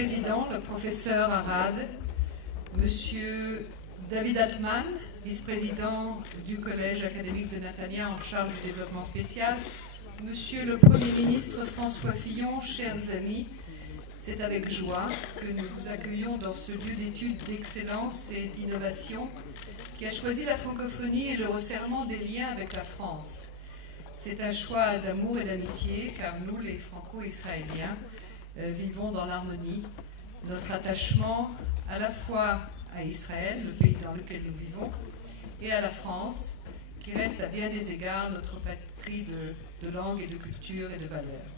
Président, le professeur Arad, Monsieur David Altman, vice-président du Collège académique de Netanya en charge du développement spécial, Monsieur le Premier ministre François Fillon, chers amis, c'est avec joie que nous vous accueillons dans ce lieu d'études d'excellence et d'innovation qui a choisi la francophonie et le resserrement des liens avec la France. C'est un choix d'amour et d'amitié, car nous, les franco-israéliens, vivons dans l'harmonie. Notre attachement à la fois à Israël, le pays dans lequel nous vivons, et à la France, qui reste à bien des égards notre patrie de langue et de culture et de valeurs.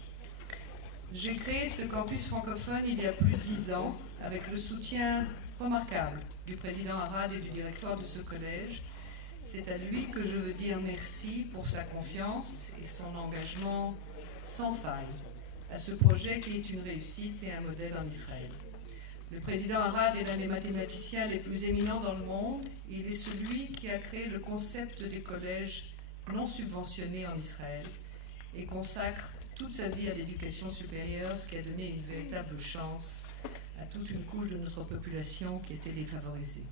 J'ai créé ce campus francophone il y a plus de 10 ans, avec le soutien remarquable du président Arad et du directoire de ce collège. C'est à lui que je veux dire merci pour sa confiance et son engagement sans faille à ce projet qui est une réussite et un modèle en Israël. Le président Arad est l'un des mathématiciens les plus éminents dans le monde. Il est celui qui a créé le concept des collèges non subventionnés en Israël et consacre toute sa vie à l'éducation supérieure, ce qui a donné une véritable chance à toute une couche de notre population qui était défavorisée.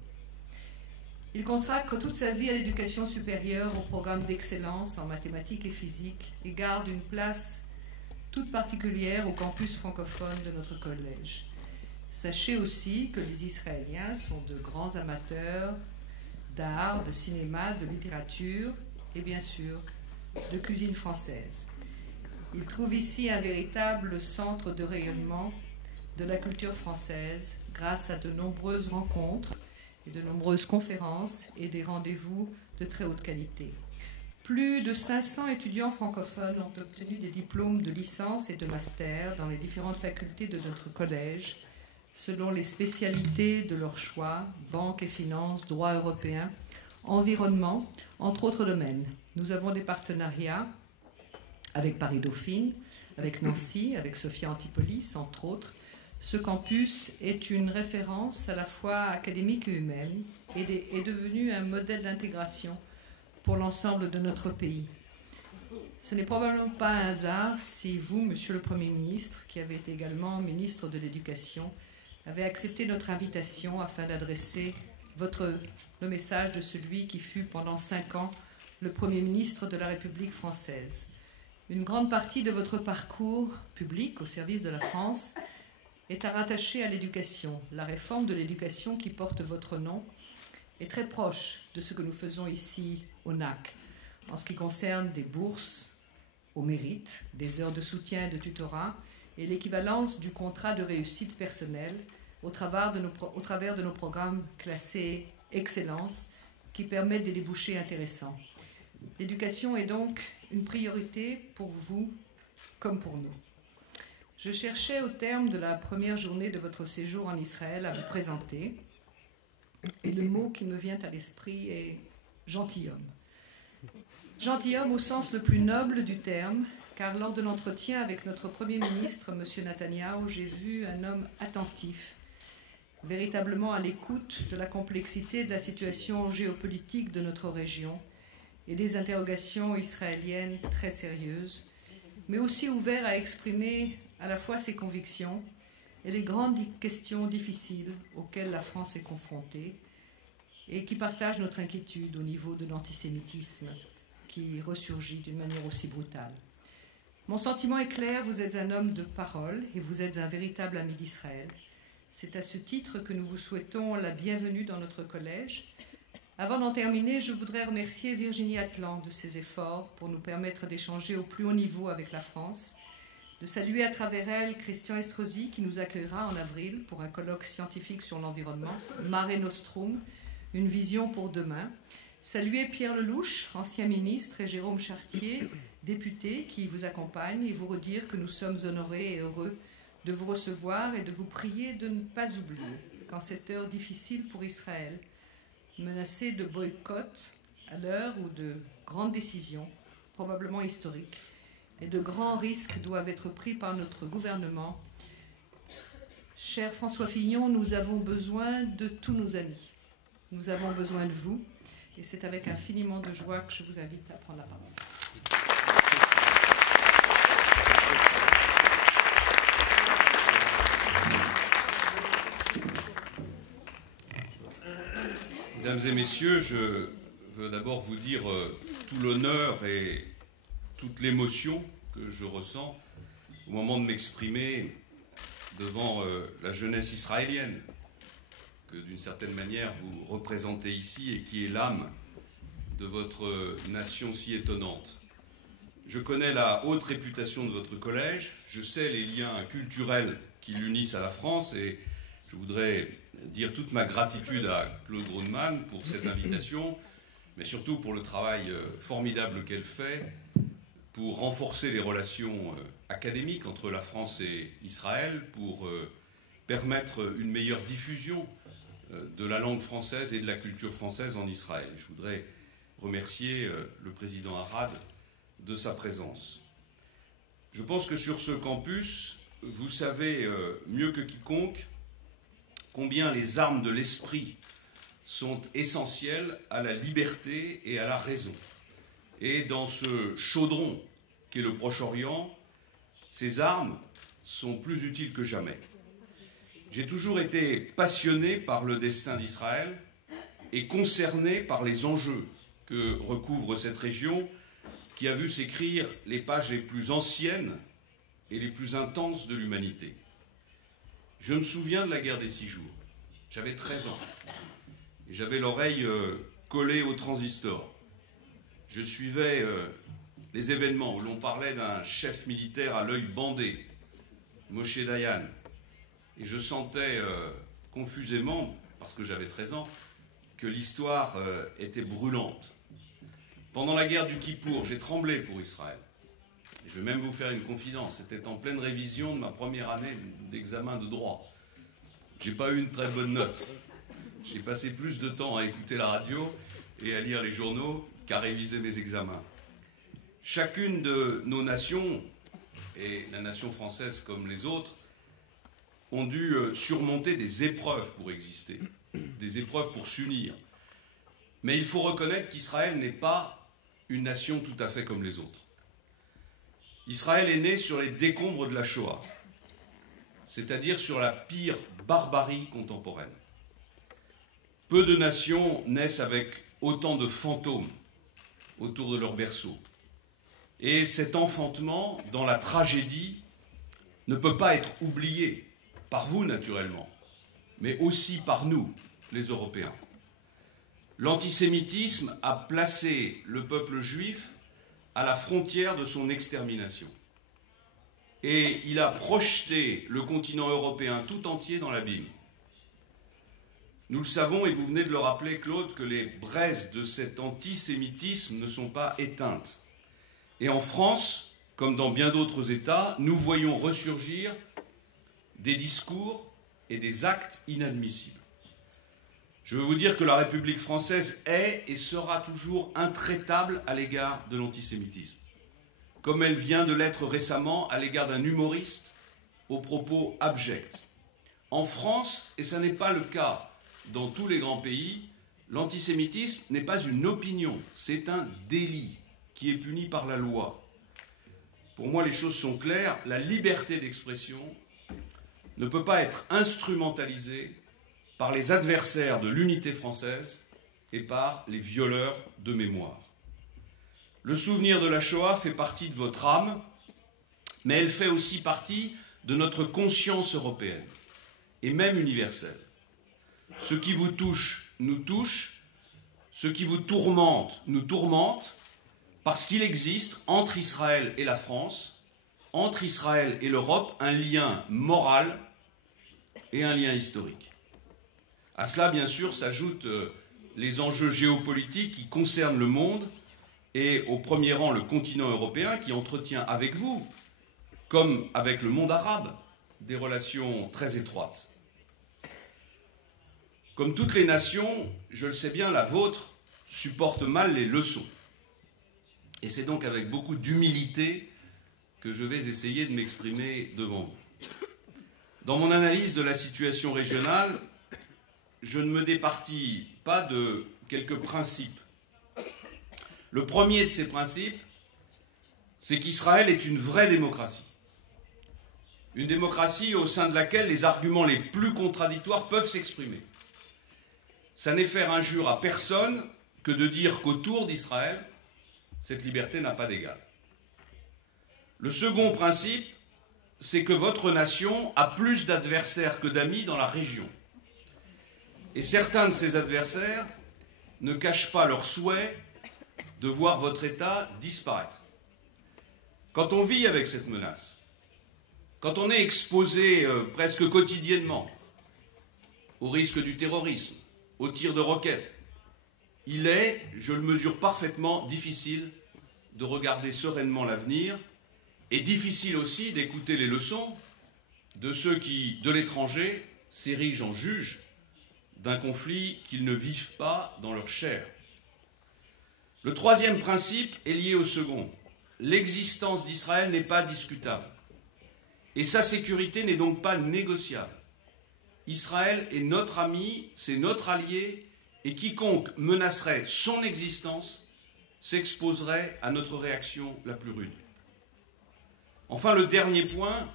Il consacre toute sa vie à l'éducation supérieure, au programme d'excellence en mathématiques et physique, et garde une place toute particulière au campus francophone de notre collège. Sachez aussi que les Israéliens sont de grands amateurs d'art, de cinéma, de littérature et bien sûr de cuisine française. Ils trouvent ici un véritable centre de rayonnement de la culture française grâce à de nombreuses rencontres et de nombreuses conférences et des rendez-vous de très haute qualité. Plus de 500 étudiants francophones ont obtenu des diplômes de licence et de master dans les différentes facultés de notre collège, selon les spécialités de leur choix, banque et finance, droit européen, environnement, entre autres domaines. Nous avons des partenariats avec Paris-Dauphine, avec Nancy, avec Sophia Antipolis, entre autres. Ce campus est une référence à la fois académique et humaine et est devenu un modèle d'intégration pour l'ensemble de notre pays. Ce n'est probablement pas un hasard si vous, Monsieur le Premier ministre, qui avez été également ministre de l'Éducation, avez accepté notre invitation afin d'adresser le message de celui qui fut pendant 5 ans le Premier ministre de la République française. Une grande partie de votre parcours public au service de la France est à rattacher à l'éducation. La réforme de l'éducation qui porte votre nom est très proche de ce que nous faisons ici au NAC, en ce qui concerne des bourses au mérite, des heures de soutien et de tutorat, et l'équivalence du contrat de réussite personnelle au travers de nos programmes classés Excellence, qui permettent des débouchés intéressants. L'éducation est donc une priorité pour vous comme pour nous. Je cherchais au terme de la première journée de votre séjour en Israël à vous présenter, et le mot qui me vient à l'esprit est gentilhomme. Gentilhomme au sens le plus noble du terme, car lors de l'entretien avec notre Premier ministre, M. Netanyahou, j'ai vu un homme attentif, véritablement à l'écoute de la complexité de la situation géopolitique de notre région et des interrogations israéliennes très sérieuses, mais aussi ouvert à exprimer à la fois ses convictions et les grandes questions difficiles auxquelles la France est confrontée et qui partagent notre inquiétude au niveau de l'antisémitisme qui ressurgit d'une manière aussi brutale. Mon sentiment est clair, vous êtes un homme de parole et vous êtes un véritable ami d'Israël. C'est à ce titre que nous vous souhaitons la bienvenue dans notre collège. Avant d'en terminer, je voudrais remercier Virginie Atlan de ses efforts pour nous permettre d'échanger au plus haut niveau avec la France, de saluer à travers elle Christian Estrosi qui nous accueillera en avril pour un colloque scientifique sur l'environnement, Mare Nostrum, une vision pour demain. Saluer Pierre Lelouch, ancien ministre, et Jérôme Chartier, député, qui vous accompagne, et vous redire que nous sommes honorés et heureux de vous recevoir et de vous prier de ne pas oublier qu'en cette heure difficile pour Israël, menacée de boycott à l'heure où de grandes décisions, probablement historiques, et de grands risques doivent être pris par notre gouvernement. Cher François Fillon, nous avons besoin de tous nos amis. Nous avons besoin de vous, et c'est avec infiniment de joie que je vous invite à prendre la parole. Mesdames et messieurs, je veux d'abord vous dire tout l'honneur et toute l'émotion que je ressens au moment de m'exprimer devant la jeunesse israélienne, que d'une certaine manière vous représentez ici et qui est l'âme de votre nation si étonnante. Je connais la haute réputation de votre collège, je sais les liens culturels qui l'unissent à la France et je voudrais dire toute ma gratitude à Claude Grundmann pour cette invitation, mais surtout pour le travail formidable qu'elle fait pour renforcer les relations académiques entre la France et Israël, pour permettre une meilleure diffusion de la langue française et de la culture française en Israël. Je voudrais remercier le président Arad de sa présence. Je pense que sur ce campus, vous savez mieux que quiconque combien les armes de l'esprit sont essentielles à la liberté et à la raison. Et dans ce chaudron qu'est le Proche-Orient, ces armes sont plus utiles que jamais. J'ai toujours été passionné par le destin d'Israël et concerné par les enjeux que recouvre cette région qui a vu s'écrire les pages les plus anciennes et les plus intenses de l'humanité. Je me souviens de la guerre des 6 jours. J'avais 13 ans et j'avais l'oreille collée au transistor. Je suivais les événements où l'on parlait d'un chef militaire à l'œil bandé, Moshe Dayan, et je sentais confusément, parce que j'avais 13 ans, que l'histoire était brûlante. Pendant la guerre du Kippour, j'ai tremblé pour Israël. Et je vais même vous faire une confidence, c'était en pleine révision de ma première année d'examen de droit. J'ai pas eu une très bonne note. J'ai passé plus de temps à écouter la radio et à lire les journaux qu'à réviser mes examens. Chacune de nos nations, et la nation française comme les autres, ont dû surmonter des épreuves pour exister, des épreuves pour s'unir. Mais il faut reconnaître qu'Israël n'est pas une nation tout à fait comme les autres. Israël est né sur les décombres de la Shoah, c'est-à-dire sur la pire barbarie contemporaine. Peu de nations naissent avec autant de fantômes autour de leur berceau. Et cet enfantement dans la tragédie ne peut pas être oublié, par vous naturellement, mais aussi par nous, les Européens. L'antisémitisme a placé le peuple juif à la frontière de son extermination. Et il a projeté le continent européen tout entier dans l'abîme. Nous le savons, et vous venez de le rappeler, Claude, que les braises de cet antisémitisme ne sont pas éteintes. Et en France, comme dans bien d'autres États, nous voyons ressurgir des discours et des actes inadmissibles. Je veux vous dire que la République française est et sera toujours intraitable à l'égard de l'antisémitisme, comme elle vient de l'être récemment à l'égard d'un humoriste aux propos abjects. En France, et ce n'est pas le cas dans tous les grands pays, l'antisémitisme n'est pas une opinion, c'est un délit qui est puni par la loi. Pour moi, les choses sont claires, la liberté d'expression ne peut pas être instrumentalisée par les adversaires de l'unité française et par les violeurs de mémoire. Le souvenir de la Shoah fait partie de votre âme, mais elle fait aussi partie de notre conscience européenne, et même universelle. Ce qui vous touche, nous touche, ce qui vous tourmente, nous tourmente, parce qu'il existe entre Israël et la France, entre Israël et l'Europe, un lien moral et un lien historique. À cela, bien sûr, s'ajoutent les enjeux géopolitiques qui concernent le monde, et au premier rang le continent européen qui entretient avec vous, comme avec le monde arabe, des relations très étroites. Comme toutes les nations, je le sais bien, la vôtre supporte mal les leçons. Et c'est donc avec beaucoup d'humilité que je vais essayer de m'exprimer devant vous. Dans mon analyse de la situation régionale, je ne me départis pas de quelques principes. Le premier de ces principes, c'est qu'Israël est une vraie démocratie. Une démocratie au sein de laquelle les arguments les plus contradictoires peuvent s'exprimer. ça n'est faire injure à personne que de dire qu'autour d'Israël, cette liberté n'a pas d'égal. Le second principe, c'est que votre nation a plus d'adversaires que d'amis dans la région. Et certains de ces adversaires ne cachent pas leur souhait de voir votre État disparaître. Quand on vit avec cette menace, quand on est exposé presque quotidiennement au risque du terrorisme, aux tirs de roquettes, il est, je le mesure parfaitement, difficile de regarder sereinement l'avenir et difficile aussi d'écouter les leçons de ceux qui, de l'étranger, s'érigent en juges d'un conflit qu'ils ne vivent pas dans leur chair. Le troisième principe est lié au second. L'existence d'Israël n'est pas discutable. Et sa sécurité n'est donc pas négociable. Israël est notre ami, c'est notre allié, et quiconque menacerait son existence s'exposerait à notre réaction la plus rude. Enfin, le dernier point,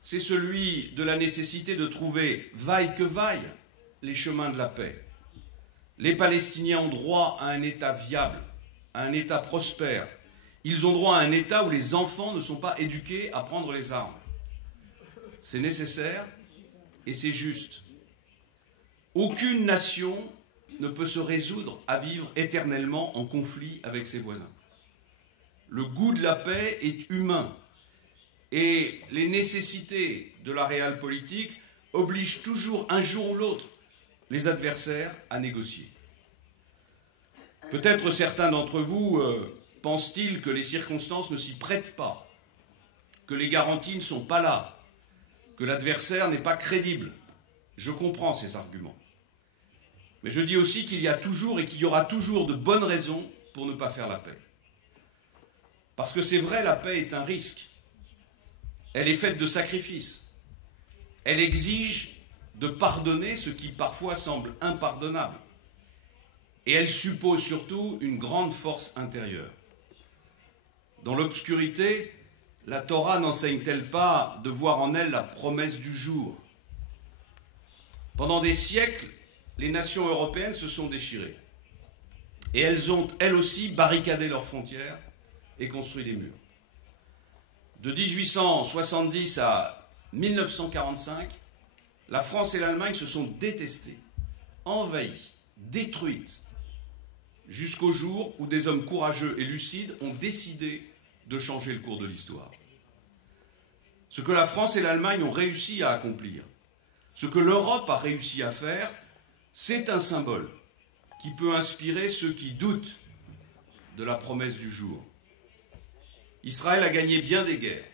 c'est celui de la nécessité de trouver, vaille que vaille, les chemins de la paix. Les Palestiniens ont droit à un État viable, à un État prospère. Ils ont droit à un État où les enfants ne sont pas éduqués à prendre les armes. C'est nécessaire et c'est juste. Aucune nation ne peut se résoudre à vivre éternellement en conflit avec ses voisins. Le goût de la paix est humain et les nécessités de la réelle politique obligent toujours un jour ou l'autre les adversaires à négocier. Peut-être certains d'entre vous pensent-ils que les circonstances ne s'y prêtent pas, que les garanties ne sont pas là, que l'adversaire n'est pas crédible. Je comprends ces arguments. Mais je dis aussi qu'il y a toujours et qu'il y aura toujours de bonnes raisons pour ne pas faire la paix. Parce que c'est vrai, la paix est un risque. Elle est faite de sacrifices. Elle exige de pardonner ce qui parfois semble impardonnable. Et elle suppose surtout une grande force intérieure. Dans l'obscurité, la Torah n'enseigne-t-elle pas de voir en elle la promesse du jour? Pendant des siècles, les nations européennes se sont déchirées. Et elles ont, elles aussi, barricadé leurs frontières et construit des murs. De 1870 à 1945, la France et l'Allemagne se sont détestées, envahies, détruites, jusqu'au jour où des hommes courageux et lucides ont décidé de changer le cours de l'histoire. Ce que la France et l'Allemagne ont réussi à accomplir, ce que l'Europe a réussi à faire, c'est un symbole qui peut inspirer ceux qui doutent de la promesse du jour. Israël a gagné bien des guerres.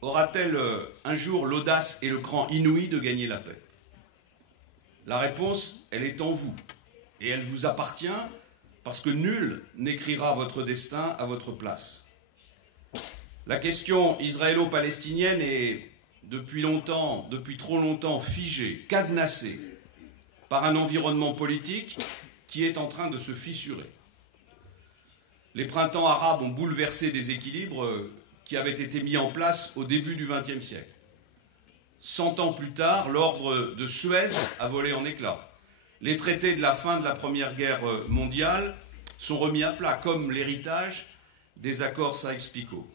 Aura-t-elle un jour l'audace et le cran inouï de gagner la paix? La réponse, elle est en vous. Et elle vous appartient parce que nul n'écrira votre destin à votre place. La question israélo-palestinienne est depuis longtemps, depuis trop longtemps figée, cadenassée par un environnement politique qui est en train de se fissurer. Les printemps arabes ont bouleversé des équilibres qui avaient été mis en place au début du XXe siècle. 100 ans plus tard, l'ordre de Suez a volé en éclats. Les traités de la fin de la Première Guerre mondiale sont remis à plat, comme l'héritage des accords Sykes-Picot.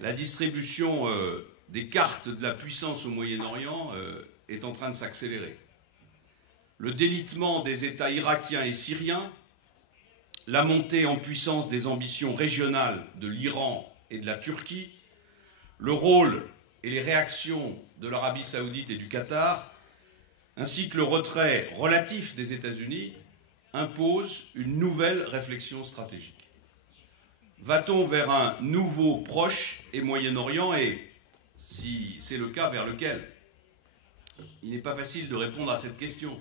La distribution des cartes de la puissance au Moyen-Orient est en train de s'accélérer. Le délitement des États irakiens et syriens, la montée en puissance des ambitions régionales de l'Iran et de la Turquie, le rôle et les réactions de l'Arabie saoudite et du Qatar, ainsi que le retrait relatif des États-Unis, imposent une nouvelle réflexion stratégique. Va-t-on vers un nouveau Proche et Moyen-Orient et, si c'est le cas, vers lequel? Il n'est pas facile de répondre à cette question.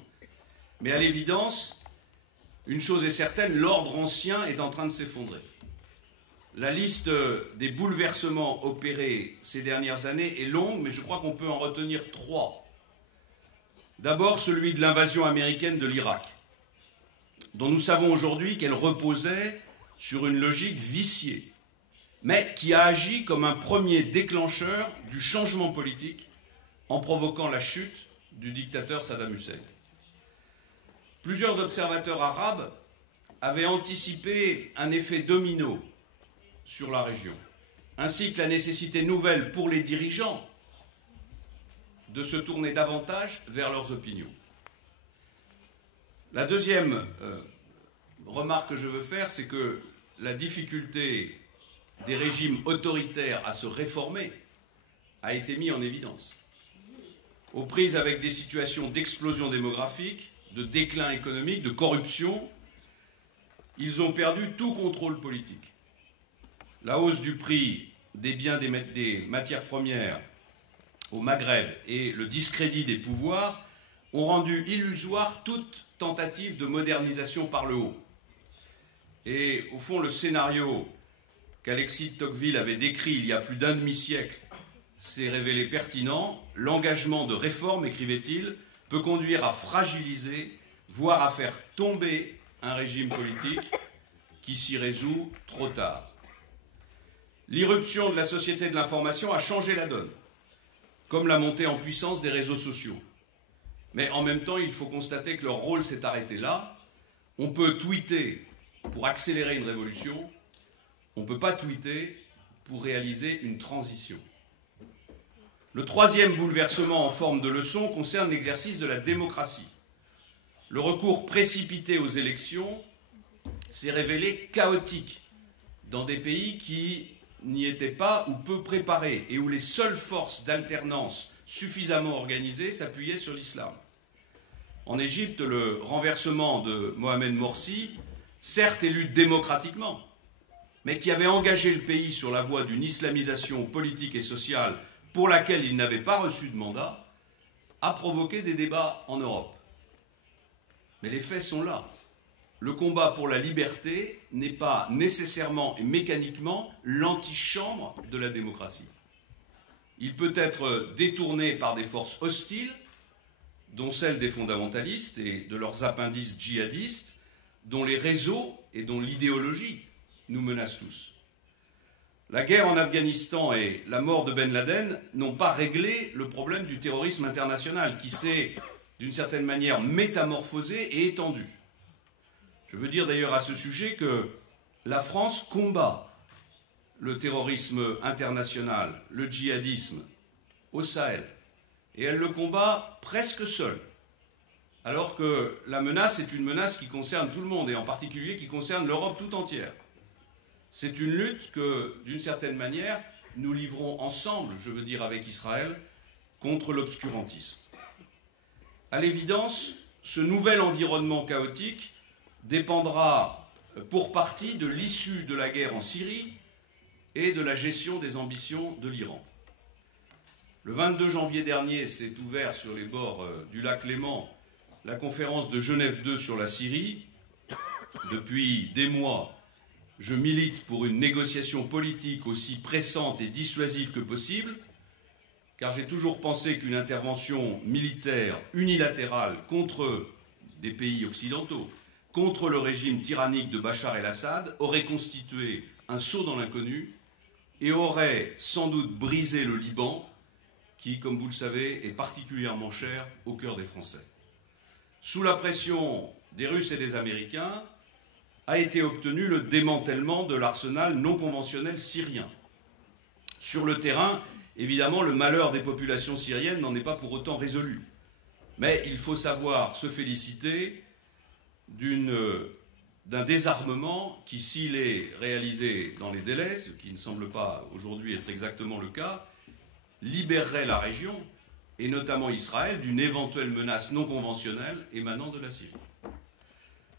Mais à l'évidence, une chose est certaine, l'ordre ancien est en train de s'effondrer. La liste des bouleversements opérés ces dernières années est longue, mais je crois qu'on peut en retenir 3. D'abord, celui de l'invasion américaine de l'Irak, dont nous savons aujourd'hui qu'elle reposait sur une logique viciée, mais qui a agi comme un premier déclencheur du changement politique en provoquant la chute du dictateur Saddam Hussein. plusieurs observateurs arabes avaient anticipé un effet domino sur la région, ainsi que la nécessité nouvelle pour les dirigeants de se tourner davantage vers leurs opinions. La deuxième remarque que je veux faire, c'est que la difficulté des régimes autoritaires à se réformer a été mise en évidence. Aux prises avec des situations d'explosion démographique, de déclin économique, de corruption, ils ont perdu tout contrôle politique. La hausse du prix des biens des matières premières au Maghreb et le discrédit des pouvoirs ont rendu illusoire toute tentative de modernisation par le haut. Et au fond, le scénario qu'Alexis de Tocqueville avait décrit il y a plus d'un demi-siècle s'est révélé pertinent. L'engagement de réforme, écrivait-il, peut conduire à fragiliser, voire à faire tomber un régime politique qui s'y résout trop tard. L'irruption de la société de l'information a changé la donne, comme la montée en puissance des réseaux sociaux. Mais en même temps, il faut constater que leur rôle s'est arrêté là. On peut tweeter pour accélérer une révolution, on ne peut pas tweeter pour réaliser une transition. Le troisième bouleversement en forme de leçon concerne l'exercice de la démocratie. Le recours précipité aux élections s'est révélé chaotique dans des pays qui n'y étaient pas ou peu préparés et où les seules forces d'alternance suffisamment organisées s'appuyaient sur l'islam. En Égypte, le renversement de Mohamed Morsi, certes élu démocratiquement, mais qui avait engagé le pays sur la voie d'une islamisation politique et sociale pour laquelle il n'avait pas reçu de mandat, a provoqué des débats en Europe. Mais les faits sont là. Le combat pour la liberté n'est pas nécessairement et mécaniquement l'antichambre de la démocratie. Il peut être détourné par des forces hostiles, dont celles des fondamentalistes et de leurs appendices djihadistes, dont les réseaux et dont l'idéologie nous menacent tous. La guerre en Afghanistan et la mort de Ben Laden n'ont pas réglé le problème du terrorisme international, qui s'est, d'une certaine manière, métamorphosé et étendu. Je veux dire d'ailleurs à ce sujet que la France combat le terrorisme international, le djihadisme, au Sahel. Et elle le combat presque seule. Alors que la menace est une menace qui concerne tout le monde, et en particulier qui concerne l'Europe tout entière. C'est une lutte que, d'une certaine manière, nous livrons ensemble, je veux dire avec Israël, contre l'obscurantisme. À l'évidence, ce nouvel environnement chaotique dépendra pour partie de l'issue de la guerre en Syrie et de la gestion des ambitions de l'Iran. Le 22 janvier dernier s'est ouvert sur les bords du lac Léman la conférence de Genève II sur la Syrie. Depuis des mois, je milite pour une négociation politique aussi pressante et dissuasive que possible, car j'ai toujours pensé qu'une intervention militaire unilatérale contre des pays occidentaux, contre le régime tyrannique de Bachar el-Assad, aurait constitué un saut dans l'inconnu et aurait sans doute brisé le Liban, qui, comme vous le savez, est particulièrement cher au cœur des Français. Sous la pression des Russes et des Américains, a été obtenu le démantèlement de l'arsenal non conventionnel syrien. Sur le terrain, évidemment, le malheur des populations syriennes n'en est pas pour autant résolu. Mais il faut savoir se féliciter d'un désarmement qui, s'il est réalisé dans les délais, ce qui ne semble pas aujourd'hui être exactement le cas, libérerait la région, et notamment Israël, d'une éventuelle menace non conventionnelle émanant de la Syrie.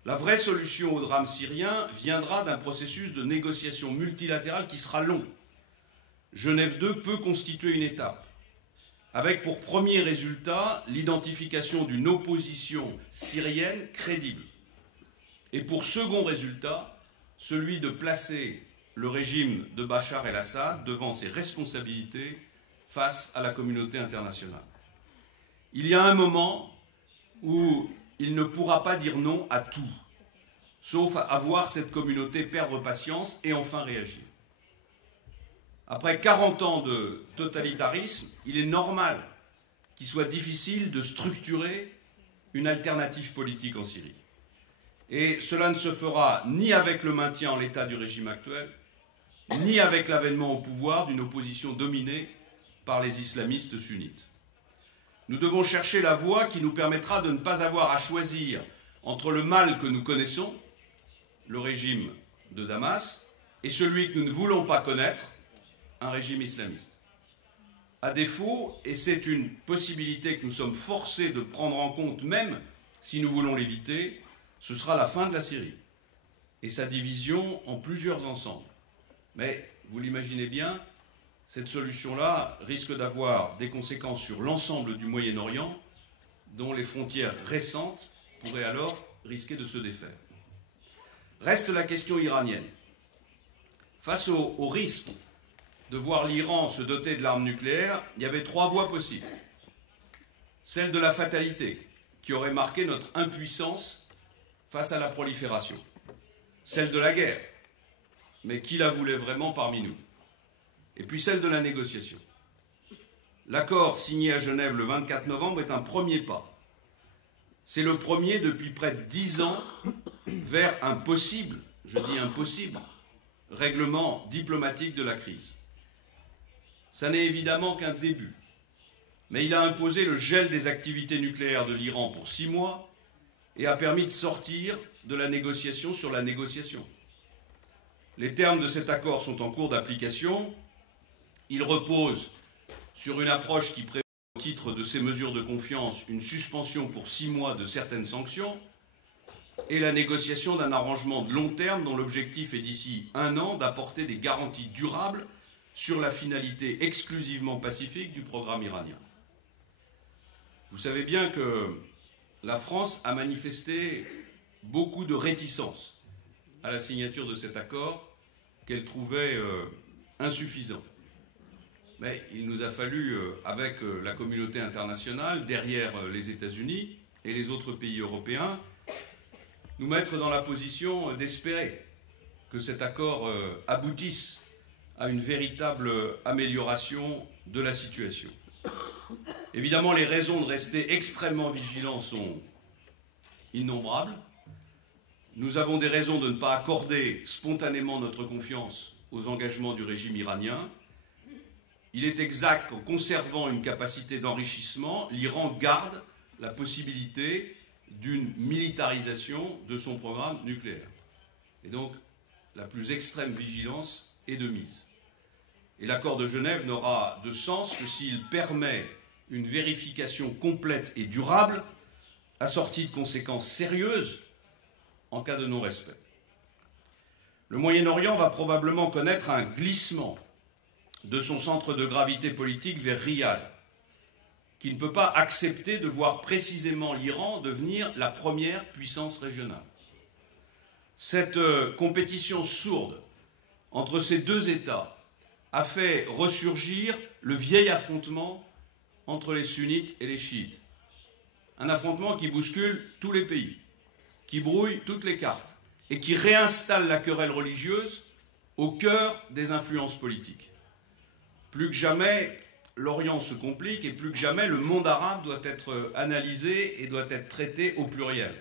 La vraie solution au drame syrien viendra d'un processus de négociation multilatérale qui sera long. Genève II peut constituer une étape, avec pour premier résultat l'identification d'une opposition syrienne crédible. Et pour second résultat, celui de placer le régime de Bachar el-Assad devant ses responsabilités face à la communauté internationale. Il y a un moment où il ne pourra pas dire non à tout, sauf à voir cette communauté perdre patience et enfin réagir. Après 40 ans de totalitarisme, il est normal qu'il soit difficile de structurer une alternative politique en Syrie. Et cela ne se fera ni avec le maintien en l'état du régime actuel, ni avec l'avènement au pouvoir d'une opposition dominée par les islamistes sunnites. Nous devons chercher la voie qui nous permettra de ne pas avoir à choisir entre le mal que nous connaissons, le régime de Damas, et celui que nous ne voulons pas connaître, un régime islamiste. À défaut, et c'est une possibilité que nous sommes forcés de prendre en compte même si nous voulons l'éviter, ce sera la fin de la Syrie et sa division en plusieurs ensembles. Mais, vous l'imaginez bien, cette solution-là risque d'avoir des conséquences sur l'ensemble du Moyen-Orient, dont les frontières récentes pourraient alors risquer de se défaire. Reste la question iranienne. Face au risque de voir l'Iran se doter de l'arme nucléaire, il y avait 3 voies possibles. Celle de la fatalité, qui aurait marqué notre impuissance face à la prolifération. Celle de la guerre, mais qui la voulait vraiment parmi nous? Et puis celle de la négociation. L'accord signé à Genève le 24 novembre est un premier pas. C'est le premier depuis près de 10 ans vers un possible, je dis impossible, règlement diplomatique de la crise. Ça n'est évidemment qu'un début, mais il a imposé le gel des activités nucléaires de l'Iran pour 6 mois et a permis de sortir de la négociation sur la négociation. Les termes de cet accord sont en cours d'application. Il repose sur une approche qui prévoit au titre de ces mesures de confiance une suspension pour 6 mois de certaines sanctions et la négociation d'un arrangement de long terme dont l'objectif est d'ici 1 an d'apporter des garanties durables sur la finalité exclusivement pacifique du programme iranien. Vous savez bien que la France a manifesté beaucoup de réticence à la signature de cet accord qu'elle trouvait insuffisant. Mais il nous a fallu, avec la communauté internationale, derrière les États-Unis et les autres pays européens, nous mettre dans la position d'espérer que cet accord aboutisse à une véritable amélioration de la situation. Évidemment, les raisons de rester extrêmement vigilants sont innombrables. Nous avons des raisons de ne pas accorder spontanément notre confiance aux engagements du régime iranien. Il est exact qu'en conservant une capacité d'enrichissement, l'Iran garde la possibilité d'une militarisation de son programme nucléaire. Et donc, la plus extrême vigilance est de mise. Et l'accord de Genève n'aura de sens que s'il permet une vérification complète et durable, assortie de conséquences sérieuses en cas de non-respect. Le Moyen-Orient va probablement connaître un glissement de son centre de gravité politique vers Riyad, qui ne peut pas accepter de voir précisément l'Iran devenir la première puissance régionale. Cette compétition sourde entre ces 2 États a fait ressurgir le vieil affrontement entre les sunnites et les chiites. Un affrontement qui bouscule tous les pays, qui brouille toutes les cartes et qui réinstalle la querelle religieuse au cœur des influences politiques. Plus que jamais, l'Orient se complique et plus que jamais, le monde arabe doit être analysé et doit être traité au pluriel.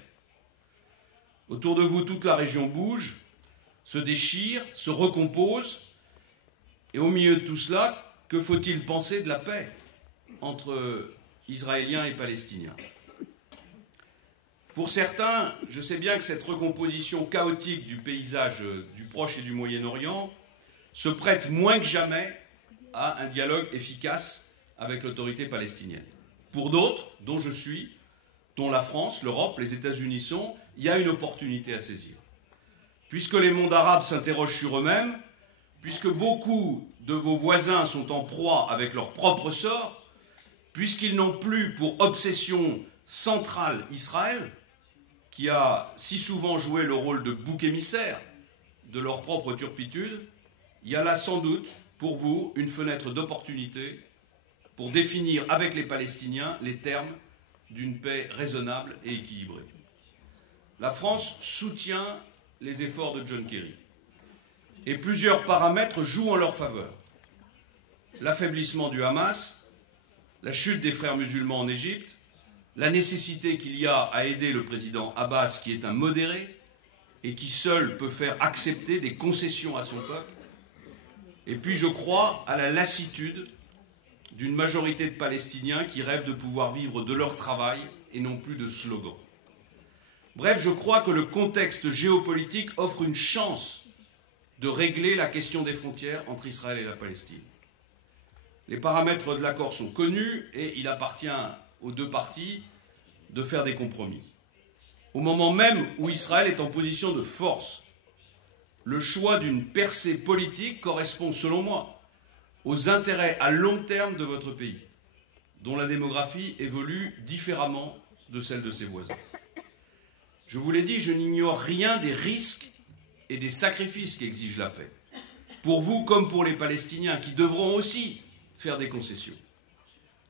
Autour de vous, toute la région bouge, se déchire, se recompose, et au milieu de tout cela, que faut-il penser de la paix entre Israéliens et Palestiniens? Pour certains, je sais bien que cette recomposition chaotique du paysage du Proche et du Moyen-Orient se prête moins que jamais à un dialogue efficace avec l'autorité palestinienne. Pour d'autres, dont je suis, dont la France, l'Europe, les États-Unis sont, il y a une opportunité à saisir. Puisque les mondes arabes s'interrogent sur eux-mêmes, puisque beaucoup de vos voisins sont en proie avec leur propre sort, puisqu'ils n'ont plus pour obsession centrale Israël, qui a si souvent joué le rôle de bouc émissaire de leur propre turpitude, il y a là sans doute pour vous une fenêtre d'opportunité pour définir avec les Palestiniens les termes d'une paix raisonnable et équilibrée. La France soutient les efforts de John Kerry et plusieurs paramètres jouent en leur faveur. L'affaiblissement du Hamas, la chute des frères musulmans en Égypte, la nécessité qu'il y a à aider le président Abbas, qui est un modéré et qui seul peut faire accepter des concessions à son peuple. Et puis je crois à la lassitude d'une majorité de Palestiniens qui rêvent de pouvoir vivre de leur travail et non plus de slogans. Bref, je crois que le contexte géopolitique offre une chance de régler la question des frontières entre Israël et la Palestine. Les paramètres de l'accord sont connus et il appartient aux deux parties de faire des compromis. Au moment même où Israël est en position de force, le choix d'une percée politique correspond, selon moi, aux intérêts à long terme de votre pays, dont la démographie évolue différemment de celle de ses voisins. Je vous l'ai dit, je n'ignore rien des risques et des sacrifices qu'exige la paix, pour vous comme pour les Palestiniens, qui devront aussi faire des concessions.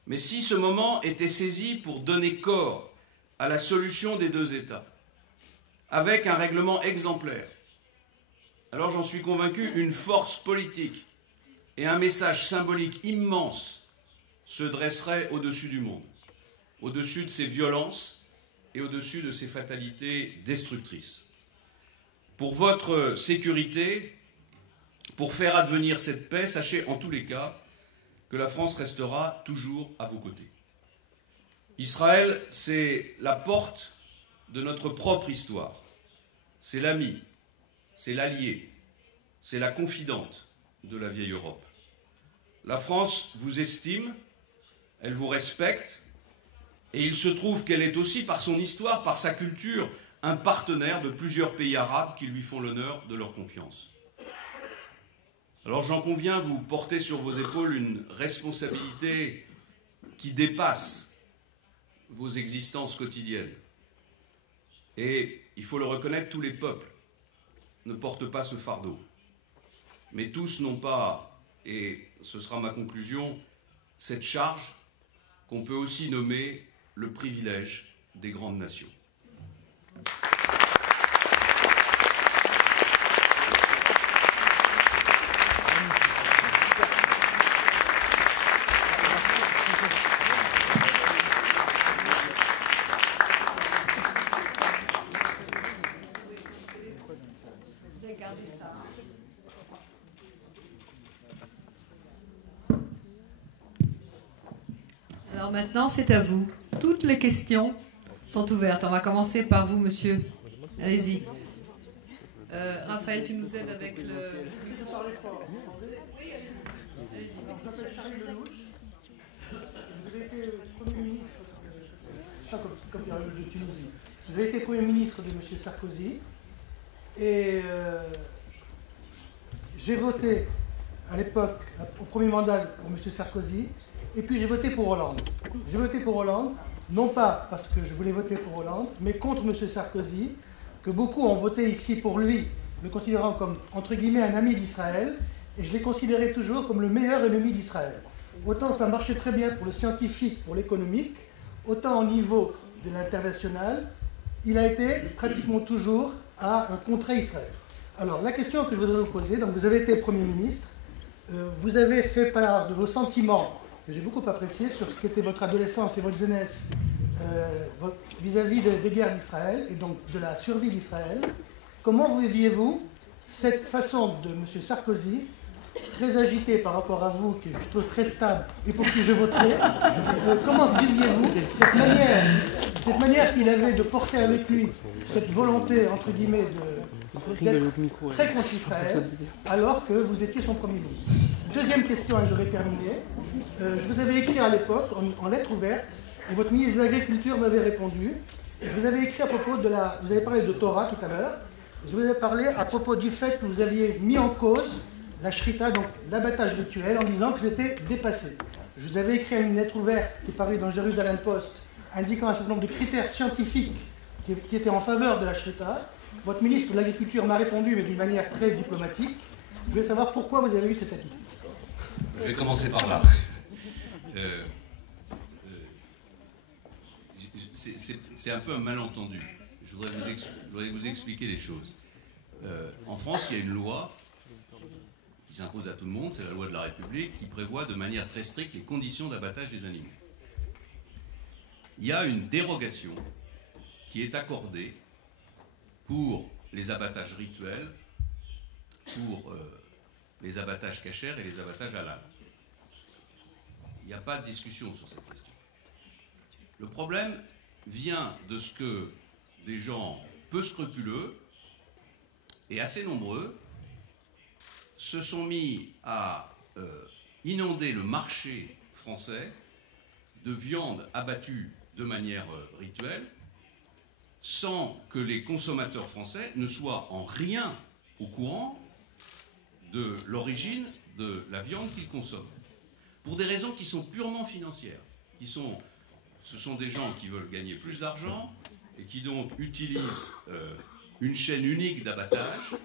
Mais si ce moment était saisi pour donner corps à la solution des deux États, avec un règlement exemplaire, alors j'en suis convaincu, une force politique et un message symbolique immense se dresseraient au-dessus du monde, au-dessus de ces violences et au-dessus de ces fatalités destructrices. Pour votre sécurité, pour faire advenir cette paix, sachez en tous les cas que la France restera toujours à vos côtés. Israël, c'est la porte de notre propre histoire. C'est l'ami, c'est l'allié, c'est la confidente de la vieille Europe. La France vous estime, elle vous respecte, et il se trouve qu'elle est aussi, par son histoire, par sa culture, un partenaire de plusieurs pays arabes qui lui font l'honneur de leur confiance. Alors j'en conviens, vous portez sur vos épaules une responsabilité qui dépasse vos existences quotidiennes. Et il faut le reconnaître, tous les peuples ne portent pas ce fardeau. Mais tous n'ont pas, et ce sera ma conclusion, cette charge qu'on peut aussi nommer le privilège des grandes nations. Alors maintenant, c'est à vous. Toutes les questions sont ouvertes. On va commencer par vous, monsieur. Allez-y. Raphaël, tu nous aides avec le... Oui, allez-y. Je m'appelle Charlie Lelouch. Vous avez été Premier ministre, comme Pierre Lelouch de Tunisie. Vous avez été Premier ministre de M. Sarkozy. Et j'ai voté à l'époque, au premier mandat, pour M. Sarkozy. Et puis j'ai voté pour Hollande. J'ai voté pour Hollande, non pas parce que je voulais voter pour Hollande, mais contre M. Sarkozy, que beaucoup ont voté ici pour lui, le considérant comme, entre guillemets, un ami d'Israël, et je l'ai considéré toujours comme le meilleur ennemi d'Israël. Autant ça marchait très bien pour le scientifique, pour l'économique, autant au niveau de l'international, il a été pratiquement toujours à contrer Israël. Alors la question que je voudrais vous poser, donc vous avez été Premier ministre, vous avez fait part de vos sentiments, que j'ai beaucoup apprécié, sur ce qu'était votre adolescence et votre jeunesse vis-à-vis des guerres d'Israël et donc de la survie d'Israël. Comment viviez-vous cette façon de M. Sarkozy, très agité par rapport à vous, qui est je trouve très stable et pour qui je voterai, comment viviez-vous cette manière qu'il avait de porter avec lui cette volonté, entre guillemets, d'être très contre Israël, alors que vous étiez son Premier ministre? Deuxième question, et j'aurai terminé. Je vous avais écrit à l'époque, en lettre ouverte, et votre ministre de l'Agriculture m'avait répondu. Vous avez écrit à propos de la... Vous avez parlé de Torah tout à l'heure. Je vous ai parlé à propos du fait que vous aviez mis en cause la shrita, donc l'abattage rituel, en disant que c'était dépassé. Je vous avais écrit une lettre ouverte qui est parue dans Jérusalem Post, indiquant un certain nombre de critères scientifiques qui étaient en faveur de la shrita. Votre ministre de l'Agriculture m'a répondu, mais d'une manière très diplomatique. Je voulais savoir pourquoi vous avez eu cette attitude. Je vais commencer par là. C'est un peu un malentendu. Je voudrais vous expliquer les choses. En France, il y a une loi qui s'impose à tout le monde, c'est la loi de la République, qui prévoit de manière très stricte les conditions d'abattage des animaux. il y a une dérogation qui est accordée pour les abattages rituels, pour les abattages cachers et les abattages halal. Il n'y a pas de discussion sur cette question. Le problème vient de ce que des gens peu scrupuleux et assez nombreux se sont mis à inonder le marché français de viande abattue de manière rituelle, sans que les consommateurs français ne soient en rien au courant de l'origine de la viande qu'ils consomment. Pour des raisons qui sont purement financières. Ce sont des gens qui veulent gagner plus d'argent et qui donc utilisent une chaîne unique d'abattage,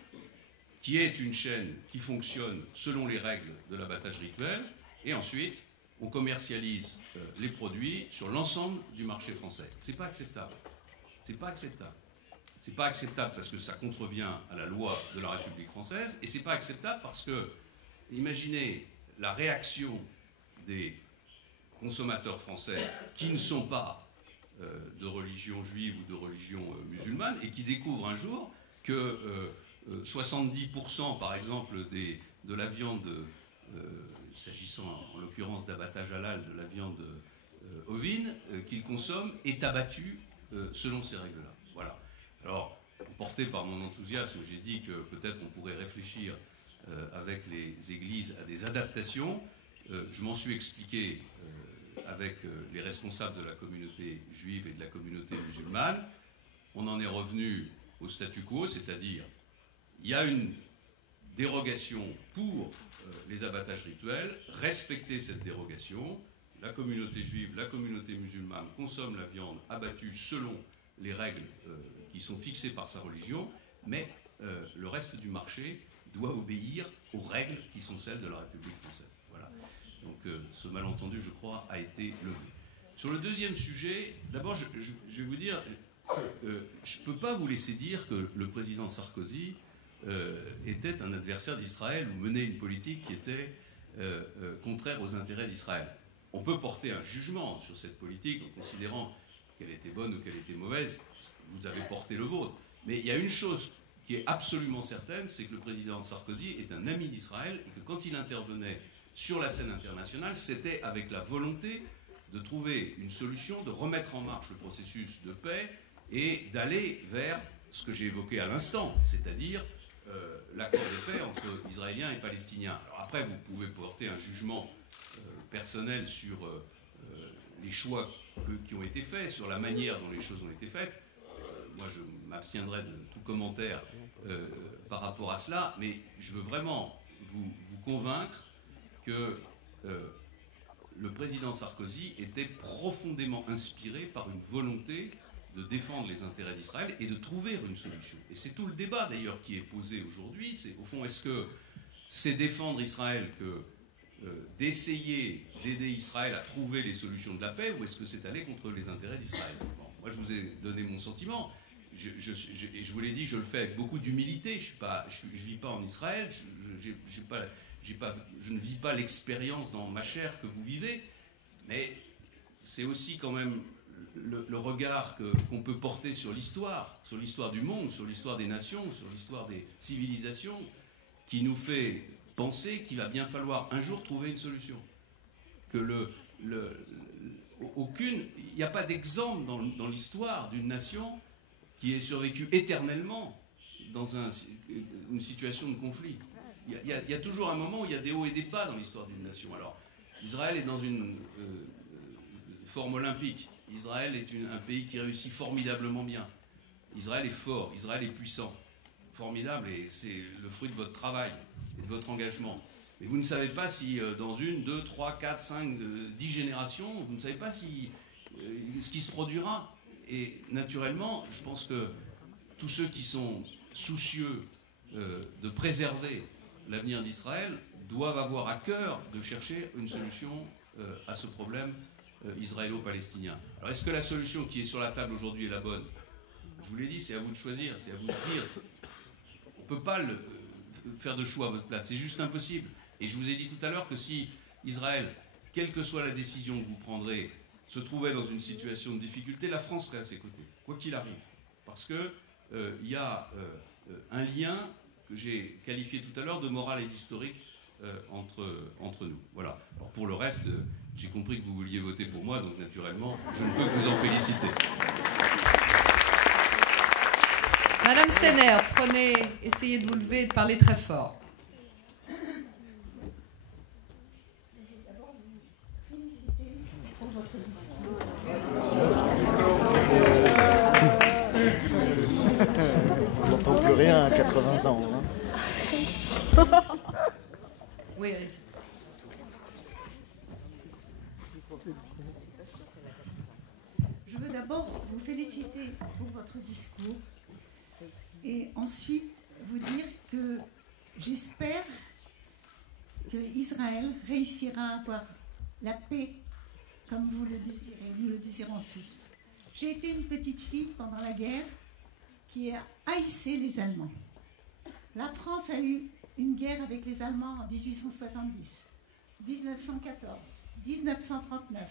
qui est une chaîne qui fonctionne selon les règles de l'abattage rituel, et ensuite on commercialise les produits sur l'ensemble du marché français. C'est pas acceptable. C'est pas acceptable. C'est pas acceptable parce que ça contrevient à la loi de la République française, et c'est pas acceptable parce que, imaginez la réaction des consommateurs français qui ne sont pas de religion juive ou de religion musulmane et qui découvrent un jour que 70% par exemple de la viande, s'agissant en l'occurrence d'abattage halal, de la viande ovine qu'ils consomment est abattue selon ces règles-là. Voilà. Alors, porté par mon enthousiasme, j'ai dit que peut-être on pourrait réfléchir avec les églises à des adaptations. Je m'en suis expliqué avec les responsables de la communauté juive et de la communauté musulmane. On en est revenu au statu quo, c'est-à-dire il y a une dérogation pour les abattages rituels, respecter cette dérogation. La communauté juive, la communauté musulmane consomment la viande abattue selon les règles qui sont fixées par sa religion, mais le reste du marché doit obéir aux règles qui sont celles de la République française. Voilà. Donc ce malentendu, je crois, a été levé. Sur le deuxième sujet, d'abord, je vais vous dire, je ne peux pas vous laisser dire que le président Sarkozy était un adversaire d'Israël ou menait une politique qui était contraire aux intérêts d'Israël. On peut porter un jugement sur cette politique en considérant qu'elle était bonne ou qu'elle était mauvaise. Vous avez porté le vôtre. Mais il y a une chose qui est absolument certaine, c'est que le président Sarkozy est un ami d'Israël et que quand il intervenait sur la scène internationale, c'était avec la volonté de trouver une solution, de remettre en marche le processus de paix et d'aller vers ce que j'ai évoqué à l'instant, c'est-à-dire l'accord de paix entre Israéliens et Palestiniens. Alors après, vous pouvez porter un jugement personnel sur les choix qui ont été faits, sur la manière dont les choses ont été faites. Moi, je m'abstiendrai de tout commentaire par rapport à cela, mais je veux vraiment vous convaincre que le président Sarkozy était profondément inspiré par une volonté de défendre les intérêts d'Israël et de trouver une solution. Et c'est tout le débat d'ailleurs qui est posé aujourd'hui, c'est au fond, est-ce que c'est défendre Israël que d'essayer d'aider Israël à trouver les solutions de la paix, ou est-ce que c'est aller contre les intérêts d'Israël? Bon, moi je vous ai donné mon sentiment, je vous l'ai dit, je le fais avec beaucoup d'humilité, je ne vis pas en Israël, je ne vis pas l'expérience dans ma chair que vous vivez, mais c'est aussi quand même le regard qu'on peut porter sur l'histoire du monde, sur l'histoire des nations, sur l'histoire des civilisations, qui nous fait penser qu'il va bien falloir un jour trouver une solution. Que il n'y a pas d'exemple dans l'histoire d'une nation qui ait survécu éternellement dans une situation de conflit. Il y a toujours un moment où il y a des hauts et des bas dans l'histoire d'une nation. Alors, Israël est dans une forme olympique. Israël est un pays qui réussit formidablement bien. Israël est fort, Israël est puissant. Formidable, et c'est le fruit de votre travail et de votre engagement. Mais vous ne savez pas si dans 1, 2, 3, 4, 5, 10 générations, vous ne savez pas ce qui se produira. Et naturellement, je pense que tous ceux qui sont soucieux de préserver l'avenir d'Israël doivent avoir à cœur de chercher une solution à ce problème israélo-palestinien. Alors est-ce que la solution qui est sur la table aujourd'hui est la bonne? Je vous l'ai dit, c'est à vous de choisir, c'est à vous de dire. On ne peut pas faire de choix à votre place, c'est juste impossible. Et je vous ai dit tout à l'heure que si Israël, quelle que soit la décision que vous prendrez, se trouvait dans une situation de difficulté, la France serait à ses côtés, quoi qu'il arrive. Parce qu'il y a un lien que j'ai qualifié tout à l'heure de moral et d'historique entre nous. Voilà. Alors pour le reste, j'ai compris que vous vouliez voter pour moi, donc naturellement, je ne peux que vous en féliciter. Madame Steiner, essayez de vous lever et de parler très fort. On n'entend plus rien à 80 ans. Hein. Oui, allez-y. Je veux d'abord vous féliciter pour votre discours et ensuite vous dire que j'espère que Israël réussira à avoir la paix comme vous le désirez, nous le désirons tous. J'ai été une petite fille pendant la guerre qui a haïssé les Allemands. La France a eu une guerre avec les Allemands en 1870, 1914, 1939.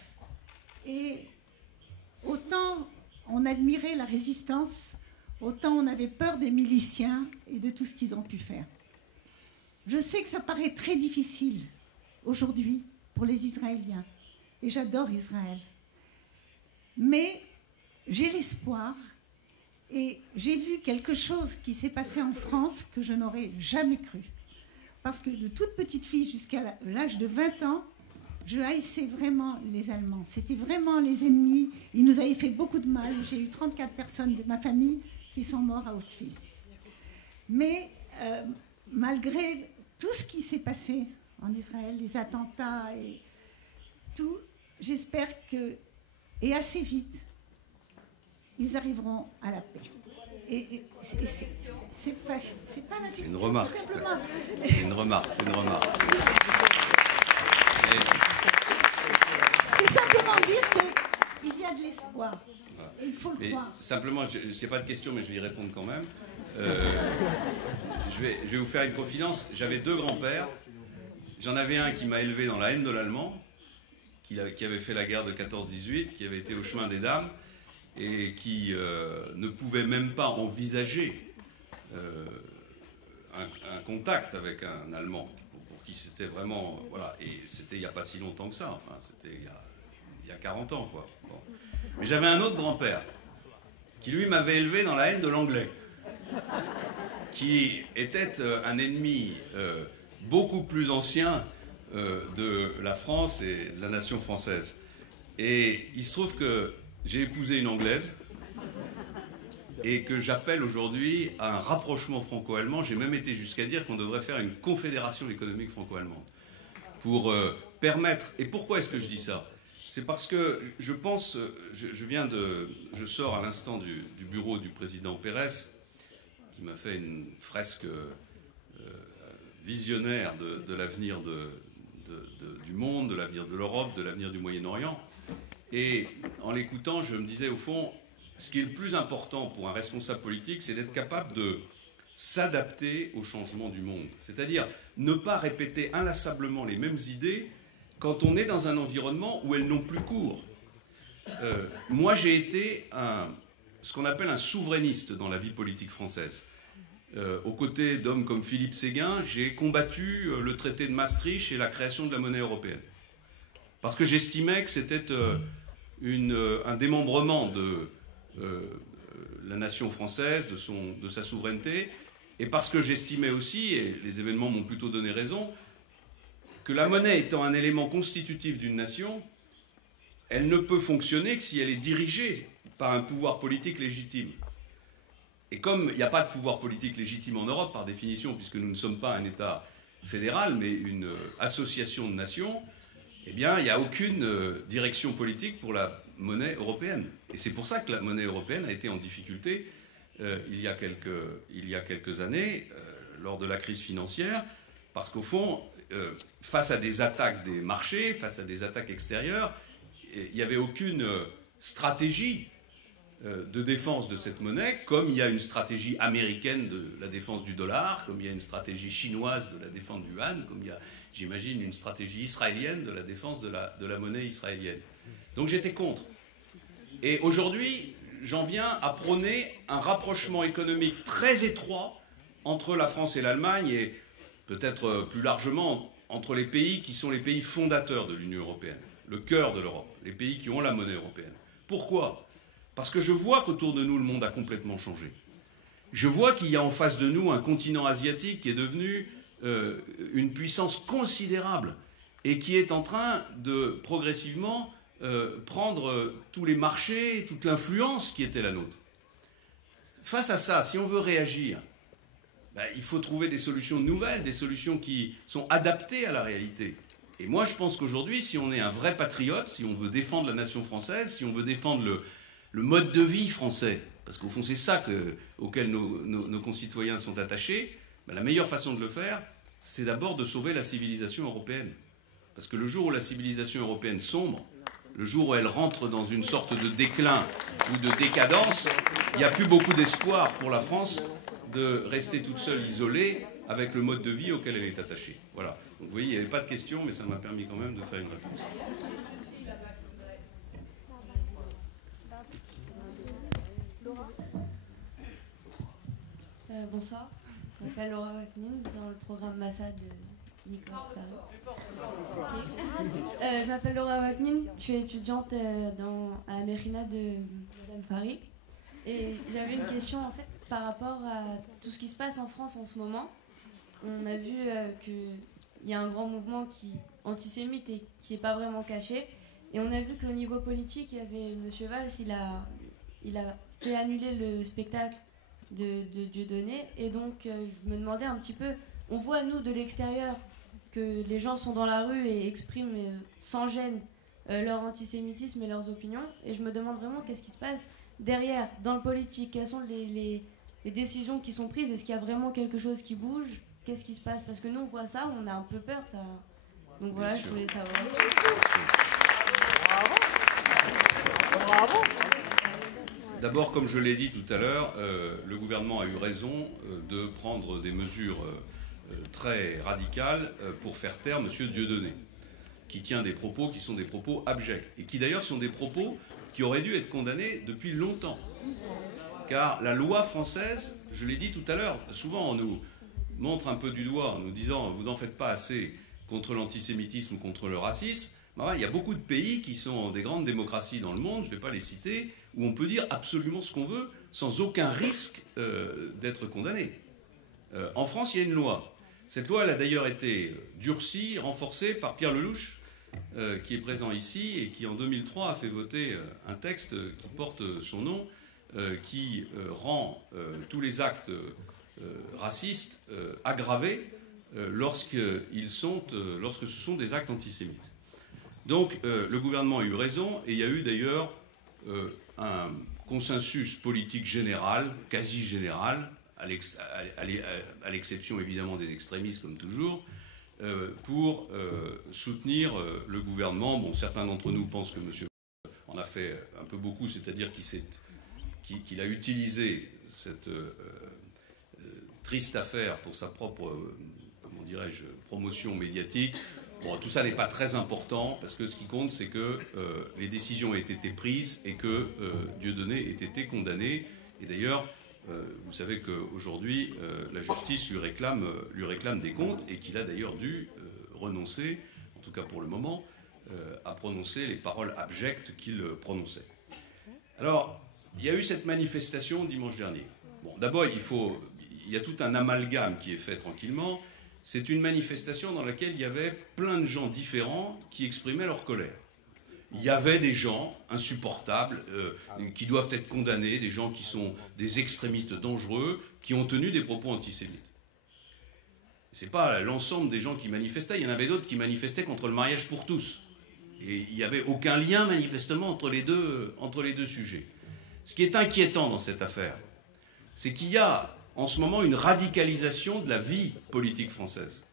Et autant on admirait la résistance, autant on avait peur des miliciens et de tout ce qu'ils ont pu faire. Je sais que ça paraît très difficile aujourd'hui pour les Israéliens, et j'adore Israël. Mais j'ai l'espoir, et j'ai vu quelque chose qui s'est passé en France que je n'aurais jamais cru. Parce que de toute petite fille jusqu'à l'âge de 20 ans, je haïssais vraiment les Allemands. C'était vraiment les ennemis. Ils nous avaient fait beaucoup de mal. J'ai eu 34 personnes de ma famille qui sont mortes à Auschwitz. Mais malgré tout ce qui s'est passé en Israël, les attentats et tout, j'espère que, et assez vite, ils arriveront à la paix. C'est pas la question. C'est une remarque. C'est une remarque. C'est simplement dire qu'il y a de l'espoir. Voilà. Et il faut le croire. Simplement, c'est pas de question, mais je vais y répondre quand même. Je vais vous faire une confidence. J'avais deux grands-pères. J'en avais un qui m'a élevé dans la haine de l'allemand, qui avait fait la guerre de 14-18, qui avait été au chemin des dames, et qui ne pouvait même pas envisager un contact avec un Allemand, pour qui c'était vraiment... Voilà, et c'était il n'y a pas si longtemps que ça, enfin, c'était il y a 40 ans, quoi. Bon. Mais j'avais un autre grand-père, qui lui m'avait élevé dans la haine de l'anglais, qui était un ennemi beaucoup plus ancien de la France et de la nation française. Et il se trouve que j'ai épousé une Anglaise et que j'appelle aujourd'hui à un rapprochement franco-allemand. J'ai même été jusqu'à dire qu'on devrait faire une confédération économique franco-allemande pour permettre... Et pourquoi est-ce que je dis ça? C'est parce que je pense... Je sors à l'instant du bureau du président Pérez, qui m'a fait une fresque visionnaire de l'avenir du monde, de l'avenir de l'Europe, de l'avenir du Moyen-Orient. Et en l'écoutant, je me disais, au fond, ce qui est le plus important pour un responsable politique, c'est d'être capable de s'adapter au changement du monde. C'est-à-dire ne pas répéter inlassablement les mêmes idées quand on est dans un environnement où elles n'ont plus cours. Moi, j'ai été ce qu'on appelle un souverainiste dans la vie politique française. Aux côtés d'hommes comme Philippe Séguin, j'ai combattu le traité de Maastricht et la création de la monnaie européenne. Parce que j'estimais que c'était un démembrement de la nation française, de sa souveraineté, et parce que j'estimais aussi, et les événements m'ont plutôt donné raison, que la monnaie étant un élément constitutif d'une nation, elle ne peut fonctionner que si elle est dirigée par un pouvoir politique légitime. Et comme il n'y a pas de pouvoir politique légitime en Europe, par définition, puisque nous ne sommes pas un État fédéral, mais une association de nations, eh bien, il n'y a aucune direction politique pour la monnaie européenne. Et c'est pour ça que la monnaie européenne a été en difficulté il y a quelques années, lors de la crise financière, parce qu'au fond, face à des attaques des marchés, face à des attaques extérieures, il n'y avait aucune stratégie de défense de cette monnaie, comme il y a une stratégie américaine de la défense du dollar, comme il y a une stratégie chinoise de la défense du yuan, comme il y a, j'imagine, une stratégie israélienne de la défense de la monnaie israélienne. Donc j'étais contre. Et aujourd'hui, j'en viens à prôner un rapprochement économique très étroit entre la France et l'Allemagne et peut-être plus largement entre les pays qui sont les pays fondateurs de l'Union européenne, le cœur de l'Europe, les pays qui ont la monnaie européenne. Pourquoi? Parce que je vois qu'autour de nous, le monde a complètement changé. Je vois qu'il y a en face de nous un continent asiatique qui est devenu une puissance considérable et qui est en train de progressivement prendre tous les marchés, toute l'influence qui était la nôtre. Face à ça, si on veut réagir, il faut trouver des solutions nouvelles, des solutions qui sont adaptées à la réalité. Et moi, je pense qu'aujourd'hui, si on est un vrai patriote, si on veut défendre la nation française, si on veut défendre le mode de vie français, parce qu'au fond, c'est ça auquel nos concitoyens sont attachés, la meilleure façon de le faire, c'est d'abord de sauver la civilisation européenne. Parce que le jour où la civilisation européenne sombre, le jour où elle rentre dans une sorte de déclin ou de décadence, il n'y a plus beaucoup d'espoir pour la France de rester toute seule, isolée, avec le mode de vie auquel elle est attachée. Voilà. Donc vous voyez, il n'y avait pas de questions, mais ça m'a permis quand même de faire une réponse. Bonsoir, je m'appelle Laura Wagnin dans le programme Massa de Nicolas Paris. Okay. Je m'appelle Laura Wagnin, je suis étudiante à la Mérina de Madame Paris. Et j'avais une question en fait par rapport à tout ce qui se passe en France en ce moment. On a vu qu'il y a un grand mouvement antisémite et qui n'est pas vraiment caché. Et on a vu qu'au niveau politique, il y avait M. Valls, il a fait annuler le spectacle de Dieudonné. Et donc, je me demandais un petit peu, on voit, nous, de l'extérieur, que les gens sont dans la rue et expriment sans gêne leur antisémitisme et leurs opinions. Et je me demande vraiment qu'est-ce qui se passe derrière, dans le politique. Quelles sont les décisions qui sont prises? Est-ce qu'il y a vraiment quelque chose qui bouge? Qu'est-ce qui se passe? Parce que nous, on voit ça, on a un peu peur. Ça... Donc voilà, je voulais savoir. Bravo. D'abord, comme je l'ai dit tout à l'heure, le gouvernement a eu raison de prendre des mesures très radicales pour faire taire M. Dieudonné, qui tient des propos qui sont des propos abjects, et qui d'ailleurs sont des propos qui auraient dû être condamnés depuis longtemps. Car la loi française, je l'ai dit tout à l'heure, souvent on nous montre un peu du doigt en nous disant « vous n'en faites pas assez contre l'antisémitisme, contre le racisme », il y a beaucoup de pays qui sont des grandes démocraties dans le monde, je ne vais pas les citer, où on peut dire absolument ce qu'on veut sans aucun risque d'être condamné. En France, il y a une loi. Cette loi, elle a d'ailleurs été durcie, renforcée par Pierre Lelouch, qui est présent ici et qui en 2003 a fait voter un texte qui porte son nom, qui rend tous les actes racistes aggravés lorsque ce sont des actes antisémites. Donc le gouvernement a eu raison et il y a eu d'ailleurs un consensus politique général, quasi général, à l'exception évidemment des extrémistes comme toujours, pour soutenir le gouvernement. Bon, certains d'entre nous pensent que M. en a fait un peu beaucoup, c'est-à-dire qu'il a utilisé cette triste affaire pour sa propre, comment dirais-je, promotion médiatique. Bon, tout ça n'est pas très important, parce que ce qui compte, c'est que les décisions aient été prises et que Dieudonné ait été condamné. Et d'ailleurs, vous savez qu'aujourd'hui, la justice lui réclame des comptes et qu'il a d'ailleurs dû renoncer, en tout cas pour le moment, à prononcer les paroles abjectes qu'il prononçait. Alors, il y a eu cette manifestation dimanche dernier. Bon, d'abord, il y a tout un amalgame qui est fait tranquillement. C'est une manifestation dans laquelle il y avait plein de gens différents qui exprimaient leur colère. Il y avait des gens insupportables qui doivent être condamnés, des gens qui sont des extrémistes dangereux, qui ont tenu des propos antisémites. Ce n'est pas l'ensemble des gens qui manifestaient, il y en avait d'autres qui manifestaient contre le mariage pour tous. Et il n'y avait aucun lien manifestement entre les deux sujets. Ce qui est inquiétant dans cette affaire, c'est qu'il y a en ce moment une radicalisation de la vie politique française.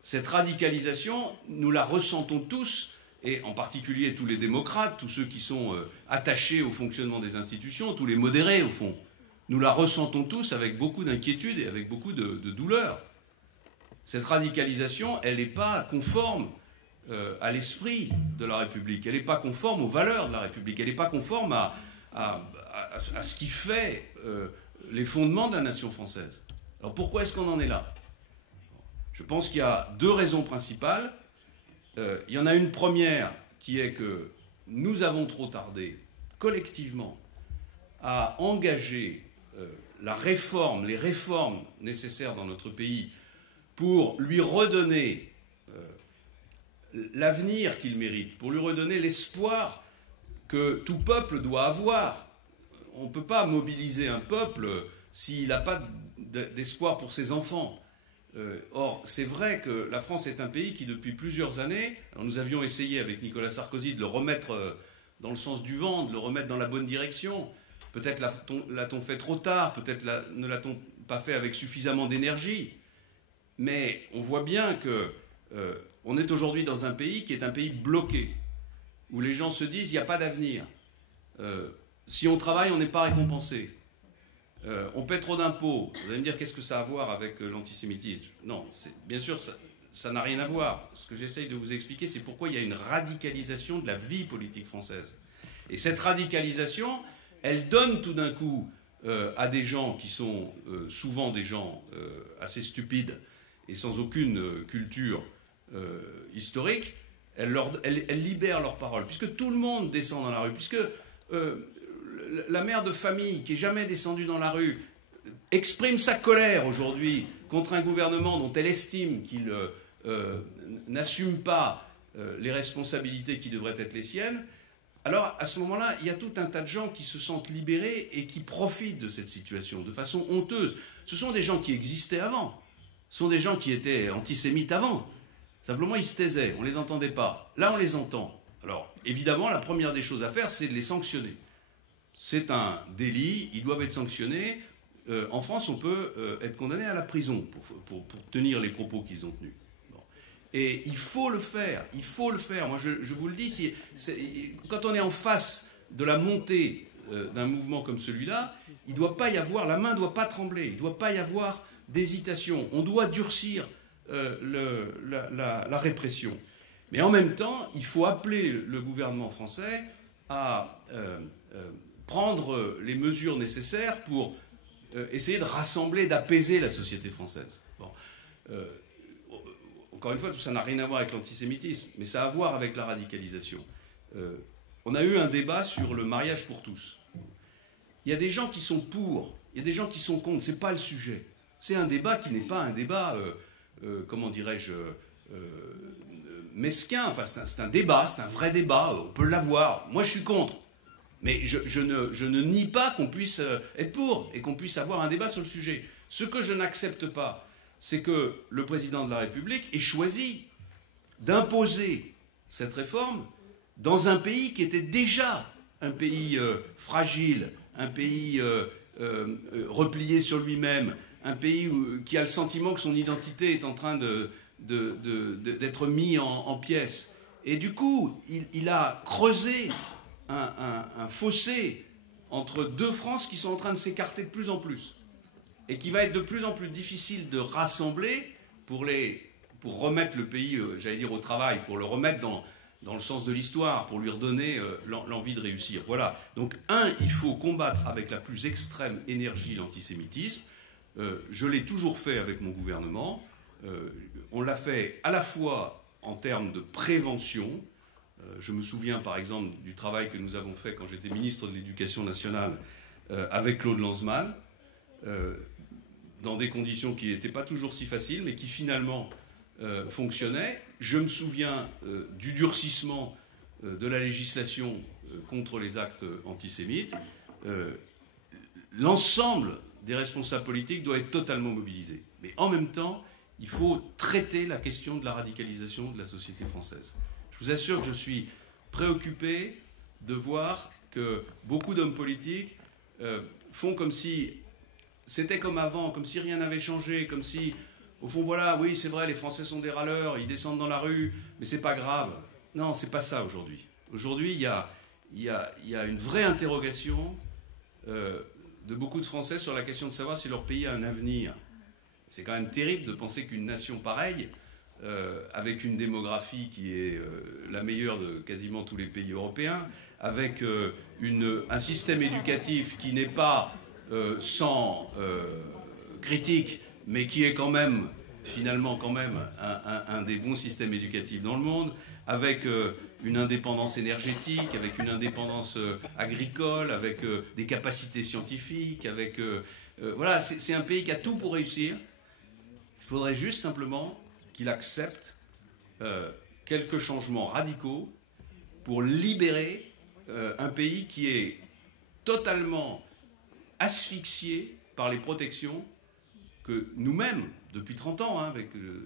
Cette radicalisation, nous la ressentons tous, et en particulier tous les démocrates, tous ceux qui sont attachés au fonctionnement des institutions, tous les modérés au fond. Nous la ressentons tous avec beaucoup d'inquiétude et avec beaucoup de douleur. Cette radicalisation, elle n'est pas conforme à l'esprit de la République. Elle n'est pas conforme aux valeurs de la République. Elle n'est pas conforme à ce qui fait les fondements de la nation française. Alors pourquoi est-ce qu'on en est là? Je pense qu'il y a deux raisons principales. Il y en a une première qui est que nous avons trop tardé collectivement à engager la réforme, les réformes nécessaires dans notre pays pour lui redonner l'avenir qu'il mérite, pour lui redonner l'espoir que tout peuple doit avoir. On ne peut pas mobiliser un peuple s'il n'a pas d'espoir pour ses enfants. Or, c'est vrai que la France est un pays qui, depuis plusieurs années, alors nous avions essayé avec Nicolas Sarkozy de le remettre dans le sens du vent, de le remettre dans la bonne direction. Peut-être l'a-t-on fait trop tard, peut-être ne l'a-t-on pas fait avec suffisamment d'énergie. Mais on voit bien que on est aujourd'hui dans un pays qui est un pays bloqué, où les gens se disent il n'y a pas d'avenir. Si on travaille, on n'est pas récompensé. On paie trop d'impôts. Vous allez me dire qu'est-ce que ça a à voir avec l'antisémitisme? Non, bien sûr, ça n'a rien à voir. Ce que j'essaye de vous expliquer, c'est pourquoi il y a une radicalisation de la vie politique française. Et cette radicalisation, elle donne tout d'un coup à des gens qui sont souvent des gens assez stupides et sans aucune culture historique, elle libère leur parole, puisque tout le monde descend dans la rue, puisque la mère de famille qui n'est jamais descendue dans la rue exprime sa colère aujourd'hui contre un gouvernement dont elle estime qu'il n'assume pas les responsabilités qui devraient être les siennes. Alors, à ce moment-là, il y a tout un tas de gens qui se sentent libérés et qui profitent de cette situation de façon honteuse. Ce sont des gens qui existaient avant. Ce sont des gens qui étaient antisémites avant. Simplement, ils se taisaient, on ne les entendait pas. Là, on les entend. Alors, évidemment, la première des choses à faire, c'est de les sanctionner. C'est un délit, ils doivent être sanctionnés. En France, on peut être condamné à la prison pour tenir les propos qu'ils ont tenus. Et il faut le faire, il faut le faire. Moi, je vous le dis, quand on est en face de la montée d'un mouvement comme celui-là, il ne doit pas y avoir, la main ne doit pas trembler, il ne doit pas y avoir d'hésitation. On doit durcir la répression. Mais en même temps, il faut appeler le gouvernement français à prendre les mesures nécessaires pour essayer de rassembler, d'apaiser la société française. Bon. Encore une fois, tout ça n'a rien à voir avec l'antisémitisme, mais ça a à voir avec la radicalisation. On a eu un débat sur le mariage pour tous. Il y a des gens qui sont pour, il y a des gens qui sont contre, c'est pas le sujet. C'est un débat qui n'est pas un débat, comment dirais-je, mesquin. Enfin, c'est un débat, c'est un vrai débat, on peut l'avoir. Moi, je suis contre. Mais je ne nie pas qu'on puisse être pour et qu'on puisse avoir un débat sur le sujet. Ce que je n'accepte pas, c'est que le président de la République ait choisi d'imposer cette réforme dans un pays qui était déjà un pays fragile, un pays replié sur lui-même, un pays qui a le sentiment que son identité est en train d'être mis en pièces. Et du coup, il a creusé un fossé entre deux France qui sont en train de s'écarter de plus en plus et qui va être de plus en plus difficile de rassembler pour remettre le pays, j'allais dire, au travail, pour le remettre dans le sens de l'histoire, pour lui redonner l'envie de réussir. Voilà. Donc, il faut combattre avec la plus extrême énergie l'antisémitisme. Je l'ai toujours fait avec mon gouvernement. On l'a fait à la fois en termes de prévention. Je me souviens par exemple du travail que nous avons fait quand j'étais ministre de l'Éducation nationale avec Claude Lanzmann, dans des conditions qui n'étaient pas toujours si faciles, mais qui finalement fonctionnaient. Je me souviens du durcissement de la législation contre les actes antisémites. L'ensemble des responsables politiques doit être totalement mobilisé. Mais en même temps, il faut traiter la question de la radicalisation de la société française. Je vous assure que je suis préoccupé de voir que beaucoup d'hommes politiques font comme si c'était comme avant, comme si rien n'avait changé, comme si, au fond, voilà, oui, c'est vrai, les Français sont des râleurs, ils descendent dans la rue, mais c'est pas grave. Non, c'est pas ça aujourd'hui. Aujourd'hui, il y a une vraie interrogation de beaucoup de Français sur la question de savoir si leur pays a un avenir. C'est quand même terrible de penser qu'une nation pareille avec une démographie qui est la meilleure de quasiment tous les pays européens, avec un système éducatif qui n'est pas sans critique, mais qui est quand même, finalement, un des bons systèmes éducatifs dans le monde, avec une indépendance énergétique, avec une indépendance agricole, avec des capacités scientifiques, avec... voilà, c'est un pays qui a tout pour réussir. Il faudrait juste simplement qu'il accepte quelques changements radicaux pour libérer un pays qui est totalement asphyxié par les protections que nous-mêmes, depuis 30 ans,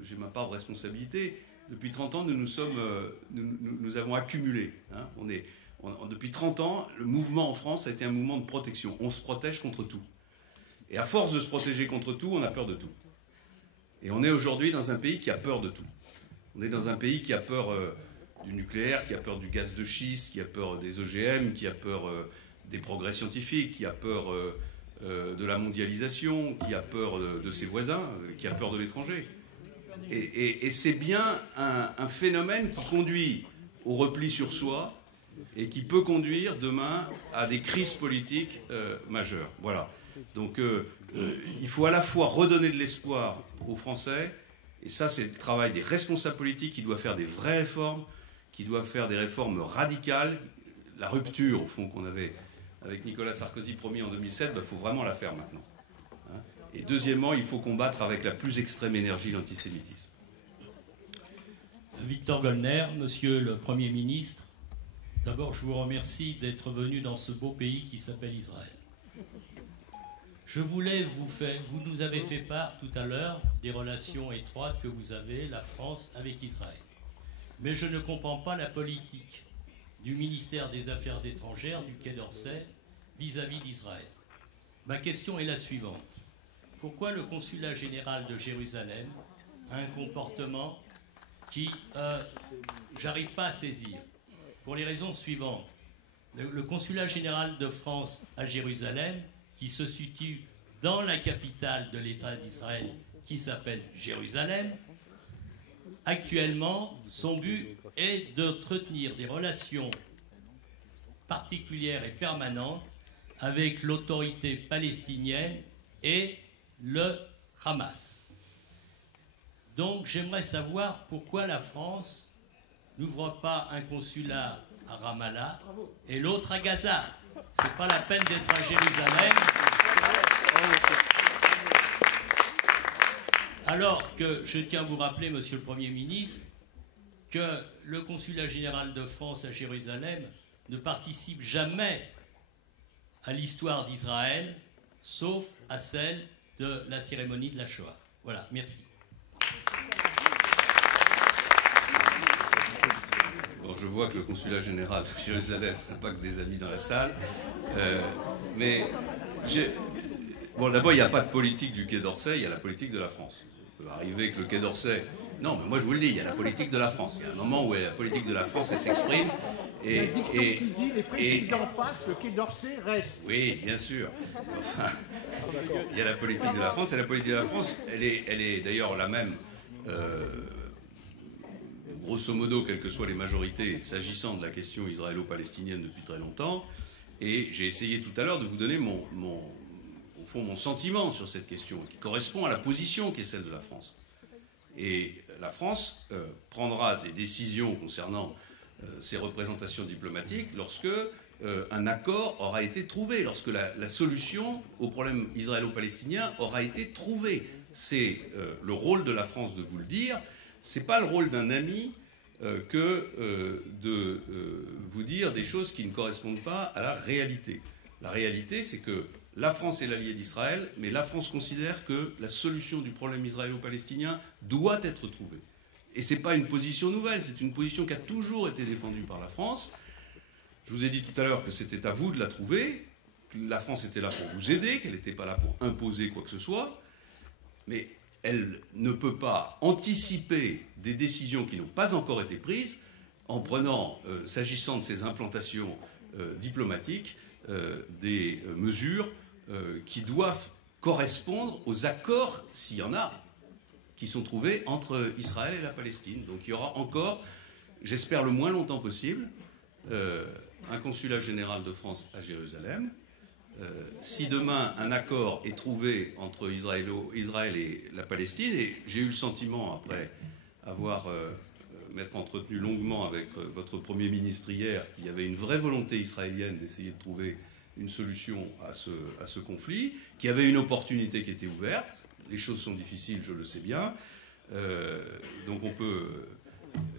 j'ai ma part de responsabilité, depuis 30 ans, nous avons accumulé. Depuis 30 ans, le mouvement en France a été un mouvement de protection. On se protège contre tout. Et à force de se protéger contre tout, on a peur de tout. Et on est aujourd'hui dans un pays qui a peur de tout. On est dans un pays qui a peur du nucléaire, qui a peur du gaz de schiste, qui a peur des OGM, qui a peur des progrès scientifiques, qui a peur de la mondialisation, qui a peur de ses voisins, qui a peur de l'étranger. Et c'est bien un phénomène qui conduit au repli sur soi et qui peut conduire demain à des crises politiques majeures. Voilà. Donc il faut à la fois redonner de l'espoir aux Français, et ça c'est le travail des responsables politiques qui doivent faire des vraies réformes, qui doivent faire des réformes radicales. La rupture, au fond, qu'on avait avec Nicolas Sarkozy promis en 2007, il faut vraiment la faire maintenant. Et deuxièmement, il faut combattre avec la plus extrême énergie l'antisémitisme. Victor Goldner, Monsieur le Premier ministre, d'abord je vous remercie d'être venu dans ce beau pays qui s'appelle Israël. Je voulais vous nous avez fait part tout à l'heure des relations étroites que vous avez, la France, avec Israël. Mais je ne comprends pas la politique du ministère des Affaires étrangères du Quai d'Orsay vis-à-vis d'Israël. Ma question est la suivante. Pourquoi le consulat général de Jérusalem a un comportement qui j'arrive pas à saisir? Pour les raisons suivantes. Le consulat général de France à Jérusalem, qui se situe dans la capitale de l'État d'Israël, qui s'appelle Jérusalem, actuellement, son but est d'entretenir des relations particulières et permanentes avec l'autorité palestinienne et le Hamas. Donc j'aimerais savoir pourquoi la France n'ouvre pas un consulat à Ramallah et l'autre à Gaza. C'est pas la peine d'être à Jérusalem. Alors que je tiens à vous rappeler, Monsieur le Premier ministre, que le consulat général de France à Jérusalem ne participe jamais à l'histoire d'Israël, sauf à celle de la cérémonie de la Shoah. Voilà, merci. Bon, je vois que le consulat général de Jérusalem n'a pas que des amis dans la salle, mais bon, d'abord, il n'y a pas de politique du Quai d'Orsay, il y a la politique de la France. Il peut arriver que le Quai d'Orsay... Non, mais moi je vous le dis, il y a la politique de la France. Il y a un moment où la politique de la France, elle s'exprime. Les présidents passent, le Quai d'Orsay reste. Oui, bien sûr. Enfin, il y a la politique de la France, et la politique de la France, elle est d'ailleurs la même, grosso modo, quelles que soient les majorités, s'agissant de la question israélo-palestinienne depuis très longtemps. Et j'ai essayé tout à l'heure de vous donner au fond, mon sentiment sur cette question, qui correspond à la position qui est celle de la France. Et la France prendra des décisions concernant ses représentations diplomatiques lorsque un accord aura été trouvé, lorsque la solution au problème israélo-palestinien aura été trouvée. C'est le rôle de la France de vous le dire. C'est pas le rôle d'un ami que de vous dire des choses qui ne correspondent pas à la réalité. La réalité, c'est que la France est l'allié d'Israël, mais la France considère que la solution du problème israélo-palestinien doit être trouvée. Et ce n'est pas une position nouvelle, c'est une position qui a toujours été défendue par la France. Je vous ai dit tout à l'heure que c'était à vous de la trouver, que la France était là pour vous aider, qu'elle n'était pas là pour imposer quoi que ce soit, mais elle ne peut pas anticiper des décisions qui n'ont pas encore été prises en prenant, s'agissant de ces implantations diplomatiques, des mesures qui doivent correspondre aux accords, s'il y en a, qui sont trouvés entre Israël et la Palestine. Donc il y aura encore, j'espère le moins longtemps possible, un consulat général de France à Jérusalem. Si demain un accord est trouvé entre Israël et la Palestine, et j'ai eu le sentiment, après avoir m'être entretenu longuement avec votre Premier ministre hier, qu'il y avait une vraie volonté israélienne d'essayer de trouver une solution à ce conflit, qu'il y avait une opportunité qui était ouverte. Les choses sont difficiles, je le sais bien. Donc on peut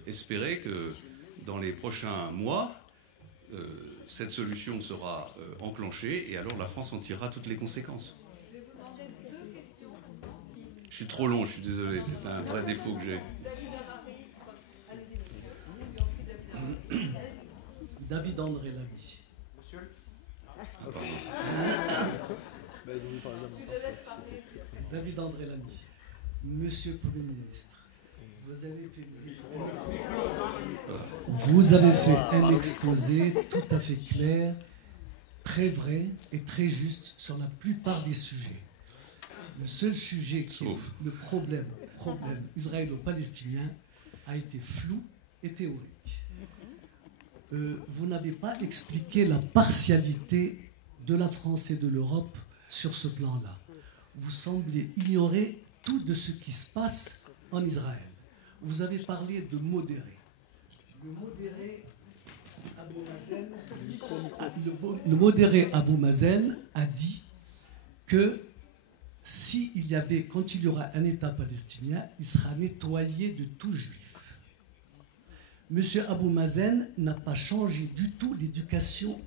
espérer que dans les prochains mois, cette solution sera enclenchée et alors la France en tirera toutes les conséquences. Je suis trop long, je suis désolé, c'est un vrai défaut que j'ai. David André Lamy. Monsieur David André Lamy. Monsieur le Premier ministre, vous avez fait un exposé tout à fait clair, très vrai et très juste sur la plupart des sujets. Le seul sujet qui est le problème israélo-palestinien a été flou et théorique. Vous n'avez pas expliqué la partialité de la France et de l'Europe sur ce plan-là. Vous semblez ignorer tout de ce qui se passe en Israël. Vous avez parlé de modéré. Le modéré Abou Mazen a dit que quand il y aura un État palestinien, il sera nettoyé de tout juif. Monsieur Abou Mazen n'a pas changé du tout l'éducation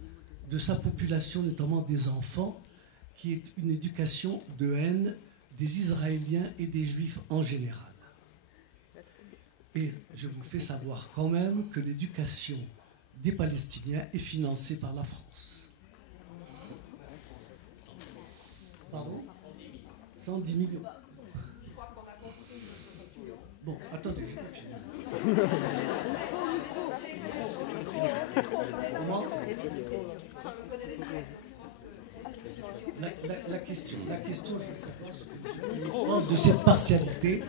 de sa population, notamment des enfants, qui est une éducation de haine des Israéliens et des Juifs en général. Et je vous fais savoir quand même que l'éducation des Palestiniens est financée par la France. Pardon ? 110 millions. Bon, attendez, je vais finir. La question, je pense de cette partialité,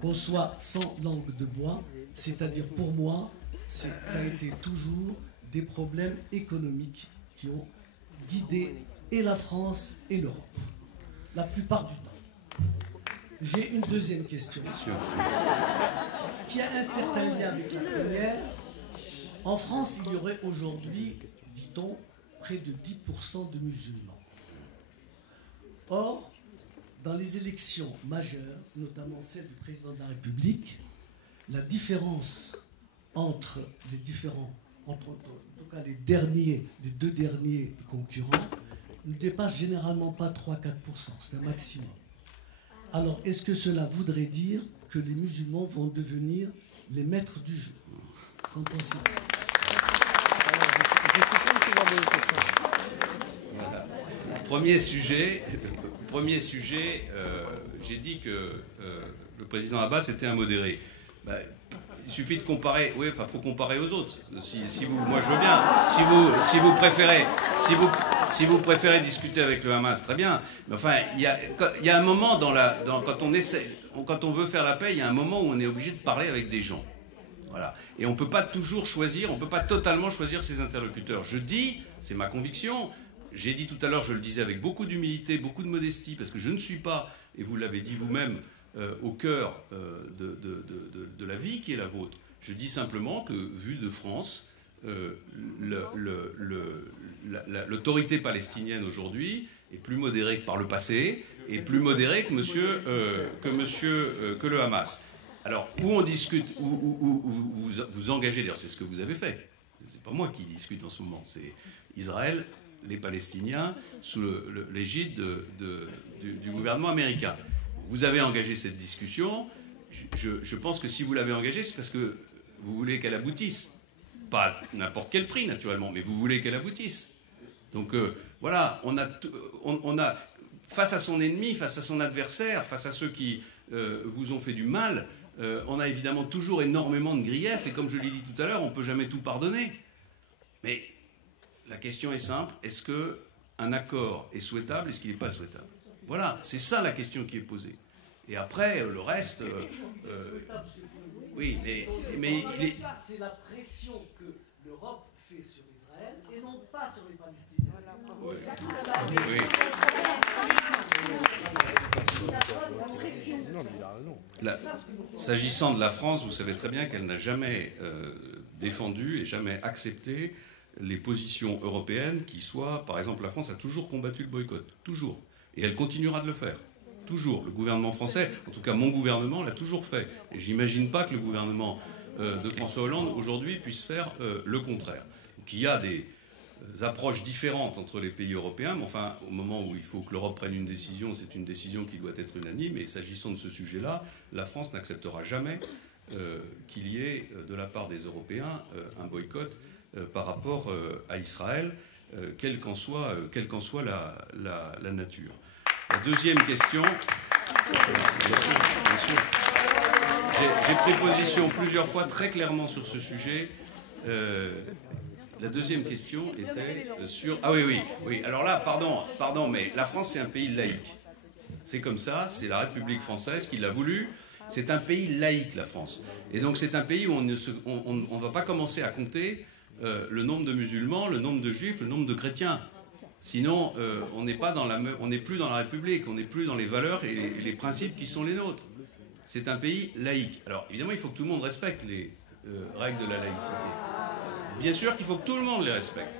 qu'on soit sans langue de bois, c'est-à-dire pour moi, ça a été toujours des problèmes économiques qui ont guidé et la France et l'Europe, la plupart du temps. J'ai une deuxième question, qui a un certain lien avec la première. En France, il y aurait aujourd'hui, dit-on, près de 10% de musulmans. Or, dans les élections majeures, notamment celle du président de la République, la différence entre les différents, en tout cas les deux derniers concurrents, ne dépasse généralement pas 3-4%, c'est un maximum. Alors, est-ce que cela voudrait dire que les musulmans vont devenir les maîtres du jeu? Qu'en pensez-vous? Voilà. Premier sujet, j'ai dit que le président Abbas était un modéré. Il suffit de comparer. Oui, enfin, faut comparer aux autres. Si vous, moi, je veux bien. Si vous préférez discuter avec le Hamas, très bien. Mais enfin, il y a un moment quand on veut faire la paix, il y a un moment où on est obligé de parler avec des gens. Voilà. Et on ne peut pas toujours choisir, on ne peut pas totalement choisir ses interlocuteurs. Je dis, c'est ma conviction. J'ai dit tout à l'heure, je le disais avec beaucoup d'humilité, beaucoup de modestie, parce que je ne suis pas, et vous l'avez dit vous-même, au cœur de la vie qui est la vôtre. Je dis simplement que, vu de France, l'autorité palestinienne aujourd'hui est plus modérée que par le passé, et plus modérée que le Hamas. Alors, où on discute, où vous engagez, d'ailleurs c'est ce que vous avez fait, c'est pas moi qui discute en ce moment, c'est Israël, les Palestiniens, sous l'égide du gouvernement américain. Vous avez engagé cette discussion. Je pense que si vous l'avez engagée, c'est parce que vous voulez qu'elle aboutisse. Pas n'importe quel prix, naturellement, mais vous voulez qu'elle aboutisse. Donc voilà, on a, face à son ennemi, face à son adversaire, face à ceux qui vous ont fait du mal, on a évidemment toujours énormément de griefs, et comme je l'ai dit tout à l'heure, on ne peut jamais tout pardonner. Mais la question est simple, est-ce qu'un accord est souhaitable, est-ce qu'il n'est pas souhaitable? Voilà, c'est ça la question qui est posée. Et après, le reste... oui, mais c'est la pression que l'Europe fait sur Israël et non pas sur les Palestiniens. Oui. S'agissant de la France, vous savez très bien qu'elle n'a jamais défendu et jamais accepté les positions européennes qui soient... Par exemple, la France a toujours combattu le boycott, toujours. Et elle continuera de le faire. Toujours. Le gouvernement français, en tout cas mon gouvernement, l'a toujours fait. Et j'imagine pas que le gouvernement de François Hollande, aujourd'hui, puisse faire le contraire. Donc il y a des approches différentes entre les pays européens, mais enfin, au moment où il faut que l'Europe prenne une décision, c'est une décision qui doit être unanime. Et s'agissant de ce sujet-là, la France n'acceptera jamais qu'il y ait, de la part des Européens, un boycott par rapport à Israël, quelle qu'en soit la nature. La deuxième question, bien sûr. J'ai pris position plusieurs fois très clairement sur ce sujet. La deuxième question était sur... Ah oui. Alors là, pardon, mais la France, c'est un pays laïque. C'est comme ça, c'est la République française qui l'a voulu. C'est un pays laïque, la France. Et donc c'est un pays où on ne va pas commencer à compter le nombre de musulmans, le nombre de juifs, le nombre de chrétiens. Sinon, on n'est plus dans la République, on n'est plus dans les valeurs et les principes qui sont les nôtres. C'est un pays laïque. Alors, évidemment, il faut que tout le monde respecte les règles de la laïcité. Bien sûr qu'il faut que tout le monde les respecte.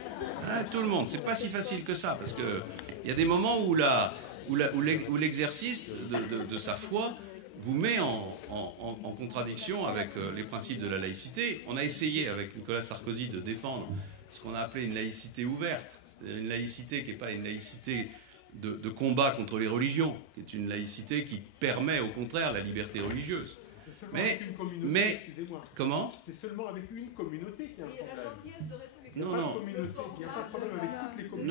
Hein, tout le monde. C'est pas si facile que ça, parce qu'il y a des moments où l'exercice de sa foi vous met en contradiction avec les principes de la laïcité. On a essayé, avec Nicolas Sarkozy, de défendre ce qu'on a appelé une laïcité ouverte. Une laïcité qui n'est pas une laïcité de combat contre les religions, qui est une laïcité qui permet au contraire la liberté religieuse. Mais comment ? C'est seulement avec une communauté qu'il y a un problème.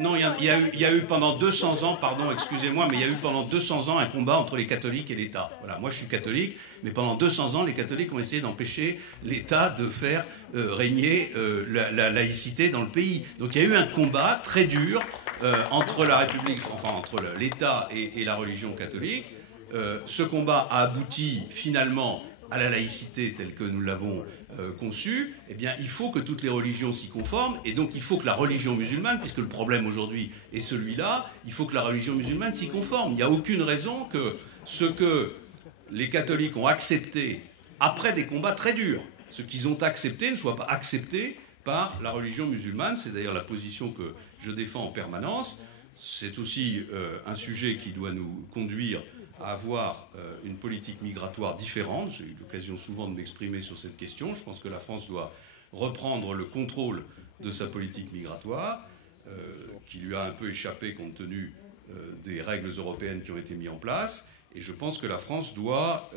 Non, il y a eu pendant 200 ans, pardon, excusez-moi, mais il y a eu pendant 200 ans un combat entre les catholiques et l'État. Voilà, moi je suis catholique, mais pendant 200 ans, les catholiques ont essayé d'empêcher l'État de faire régner la laïcité dans le pays. Donc il y a eu un combat très dur entre la République, enfin entre l'État et la religion catholique. Ce combat a abouti finalement à la laïcité telle que nous l'avons conçue. Eh bien, il faut que toutes les religions s'y conforment, et donc il faut que la religion musulmane, puisque le problème aujourd'hui est celui-là, il faut que la religion musulmane s'y conforme. Il n'y a aucune raison que ce que les catholiques ont accepté après des combats très durs, ce qu'ils ont accepté ne soit pas accepté par la religion musulmane. C'est d'ailleurs la position que je défends en permanence. C'est aussi un sujet qui doit nous conduire à avoir une politique migratoire différente. J'ai eu l'occasion souvent de m'exprimer sur cette question. Je pense que la France doit reprendre le contrôle de sa politique migratoire, qui lui a un peu échappé compte tenu des règles européennes qui ont été mises en place. Et je pense que la France doit,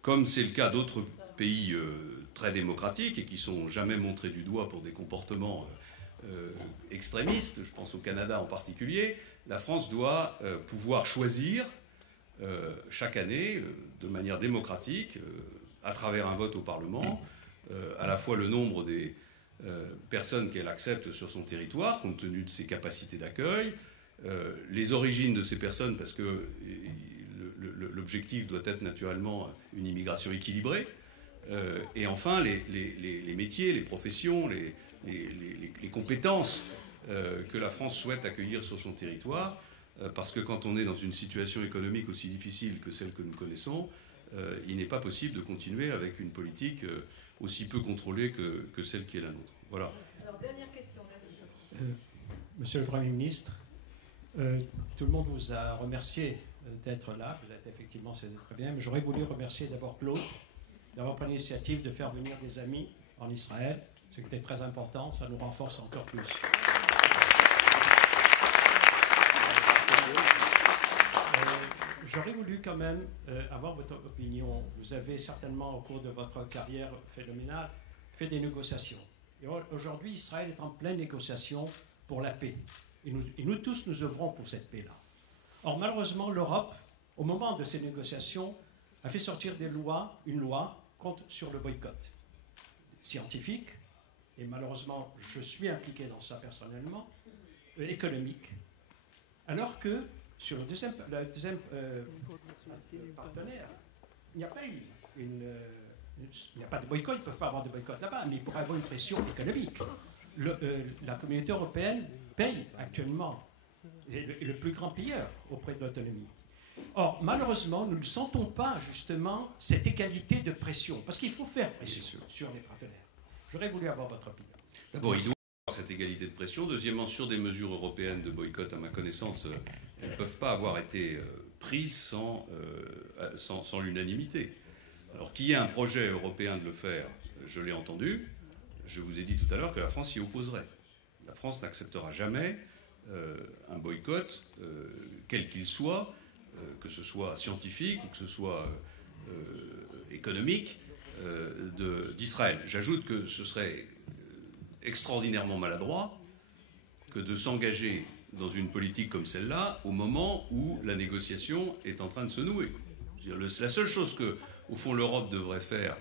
comme c'est le cas d'autres pays très démocratiques et qui ne sont jamais montrés du doigt pour des comportements extrémistes, je pense au Canada en particulier, la France doit pouvoir choisir chaque année, de manière démocratique, à travers un vote au Parlement, à la fois le nombre des personnes qu'elle accepte sur son territoire, compte tenu de ses capacités d'accueil, les origines de ces personnes, parce que l'objectif doit être naturellement une immigration équilibrée, et enfin les métiers, les professions, les compétences que la France souhaite accueillir sur son territoire, parce que quand on est dans une situation économique aussi difficile que celle que nous connaissons, il n'est pas possible de continuer avec une politique aussi peu contrôlée que celle qui est la nôtre. Voilà. Alors, dernière question. Monsieur le Premier ministre, tout le monde vous a remercié d'être là. Vous êtes effectivement, c'est très bien. Mais j'aurais voulu remercier d'abord Claude d'avoir pris l'initiative de faire venir des amis en Israël. C'était très important, ça nous renforce encore plus. J'aurais voulu quand même avoir votre opinion. Vous avez certainement, au cours de votre carrière phénoménale, fait des négociations. Et aujourd'hui, Israël est en pleine négociation pour la paix. Et nous tous, nous œuvrons pour cette paix-là. Or, malheureusement, l'Europe, au moment de ces négociations, a fait sortir une loi sur le boycott scientifique, et malheureusement, je suis impliqué dans ça personnellement, économique, alors que sur le deuxième partenaire, il n'y a pas il n'y a pas de boycott, ils ne peuvent pas avoir de boycott là-bas, mais il pourrait y avoir une pression économique. La communauté européenne paye actuellement, est le plus grand payeur auprès de l'autonomie. Or, malheureusement, nous ne sentons pas justement cette égalité de pression, parce qu'il faut faire pression sur les partenaires. J'aurais voulu avoir votre opinion. D'abord, il doit y avoir cette égalité de pression. Deuxièmement, sur des mesures européennes de boycott, à ma connaissance, elles ne peuvent pas avoir été prises sans l'unanimité. Alors, qu'il y ait un projet européen de le faire, je l'ai entendu. Je vous ai dit tout à l'heure que la France s'y opposerait. La France n'acceptera jamais un boycott, quel qu'il soit, que ce soit scientifique ou que ce soit économique, d'Israël. J'ajoute que ce serait extraordinairement maladroit que de s'engager dans une politique comme celle-là au moment où la négociation est en train de se nouer. La seule chose que, au fond, l'Europe devrait faire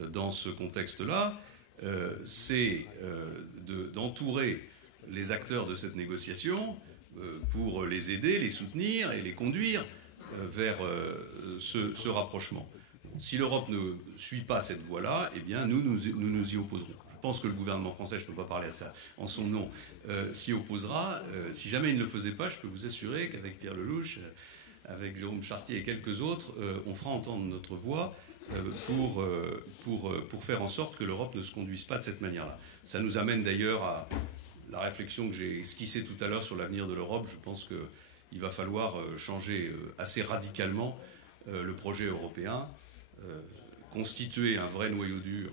dans ce contexte-là, c'est d'entourer les acteurs de cette négociation pour les aider, les soutenir et les conduire vers ce rapprochement. Si l'Europe ne suit pas cette voie-là, eh bien nous nous y opposerons. Je pense que le gouvernement français, je ne peux pas parler à ça en son nom, s'y opposera. Si jamais il ne le faisait pas, je peux vous assurer qu'avec Pierre Lelouch, avec Jérôme Chartier et quelques autres, on fera entendre notre voix pour faire en sorte que l'Europe ne se conduise pas de cette manière-là. Ça nous amène d'ailleurs à la réflexion que j'ai esquissée tout à l'heure sur l'avenir de l'Europe. Je pense qu'il va falloir changer assez radicalement le projet européen, constituer un vrai noyau dur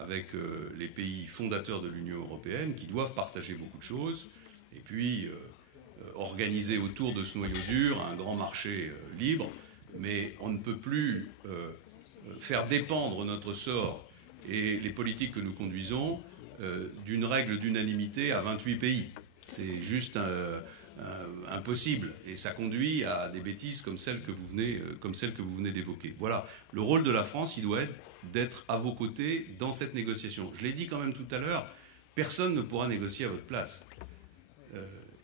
avec les pays fondateurs de l'Union européenne qui doivent partager beaucoup de choses, et puis organiser autour de ce noyau dur un grand marché libre, mais on ne peut plus faire dépendre notre sort et les politiques que nous conduisons d'une règle d'unanimité à 28 pays. C'est juste impossible, et ça conduit à des bêtises comme celle que vous venez d'évoquer. Voilà, le rôle de la France, il doit être d'être à vos côtés dans cette négociation. Je l'ai dit quand même tout à l'heure, personne ne pourra négocier à votre place.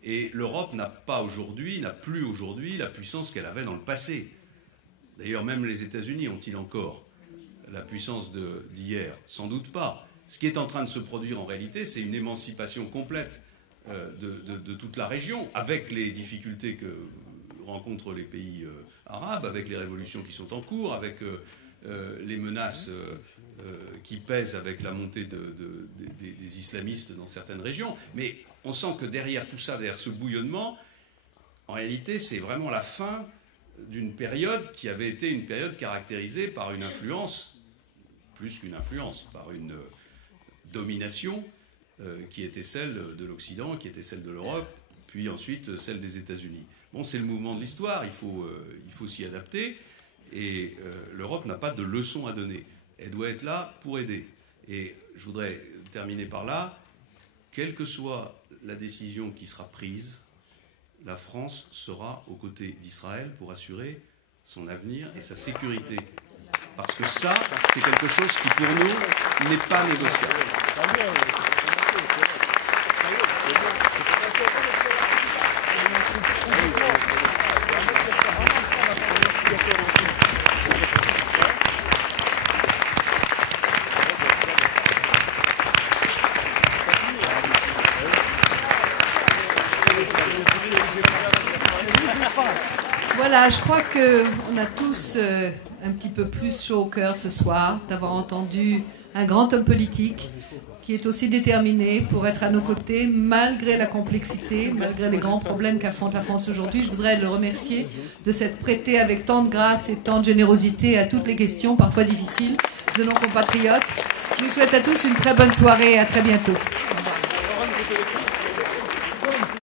Et l'Europe n'a plus aujourd'hui la puissance qu'elle avait dans le passé. D'ailleurs, même les États-Unis ont-ils encore la puissance d'hier? Sans doute pas. Ce qui est en train de se produire en réalité, c'est une émancipation complète de toute la région, avec les difficultés que rencontrent les pays arabes, avec les révolutions qui sont en cours, avec les menaces qui pèsent avec la montée des islamistes dans certaines régions. Mais on sent que derrière tout ça, derrière ce bouillonnement, en réalité, c'est vraiment la fin d'une période qui avait été une période caractérisée par une influence, plus qu'une influence, par une domination qui était celle de l'Occident, qui était celle de l'Europe, puis ensuite celle des États-Unis. Bon, c'est le mouvement de l'histoire, il faut s'y adapter, et l'Europe n'a pas de leçon à donner. Elle doit être là pour aider. Et je voudrais terminer par là, quelle que soit la décision qui sera prise, la France sera aux côtés d'Israël pour assurer son avenir et sa sécurité. Parce que ça, c'est quelque chose qui, pour nous, n'est pas négociable. Voilà, je crois qu'on a tous un petit peu plus chaud au cœur ce soir d'avoir entendu un grand homme politique qui est aussi déterminé pour être à nos côtés malgré la complexité, malgré les grands problèmes qu'affronte la France aujourd'hui. Je voudrais le remercier de s'être prêté avec tant de grâce et tant de générosité à toutes les questions, parfois difficiles, de nos compatriotes. Je vous souhaite à tous une très bonne soirée et à très bientôt.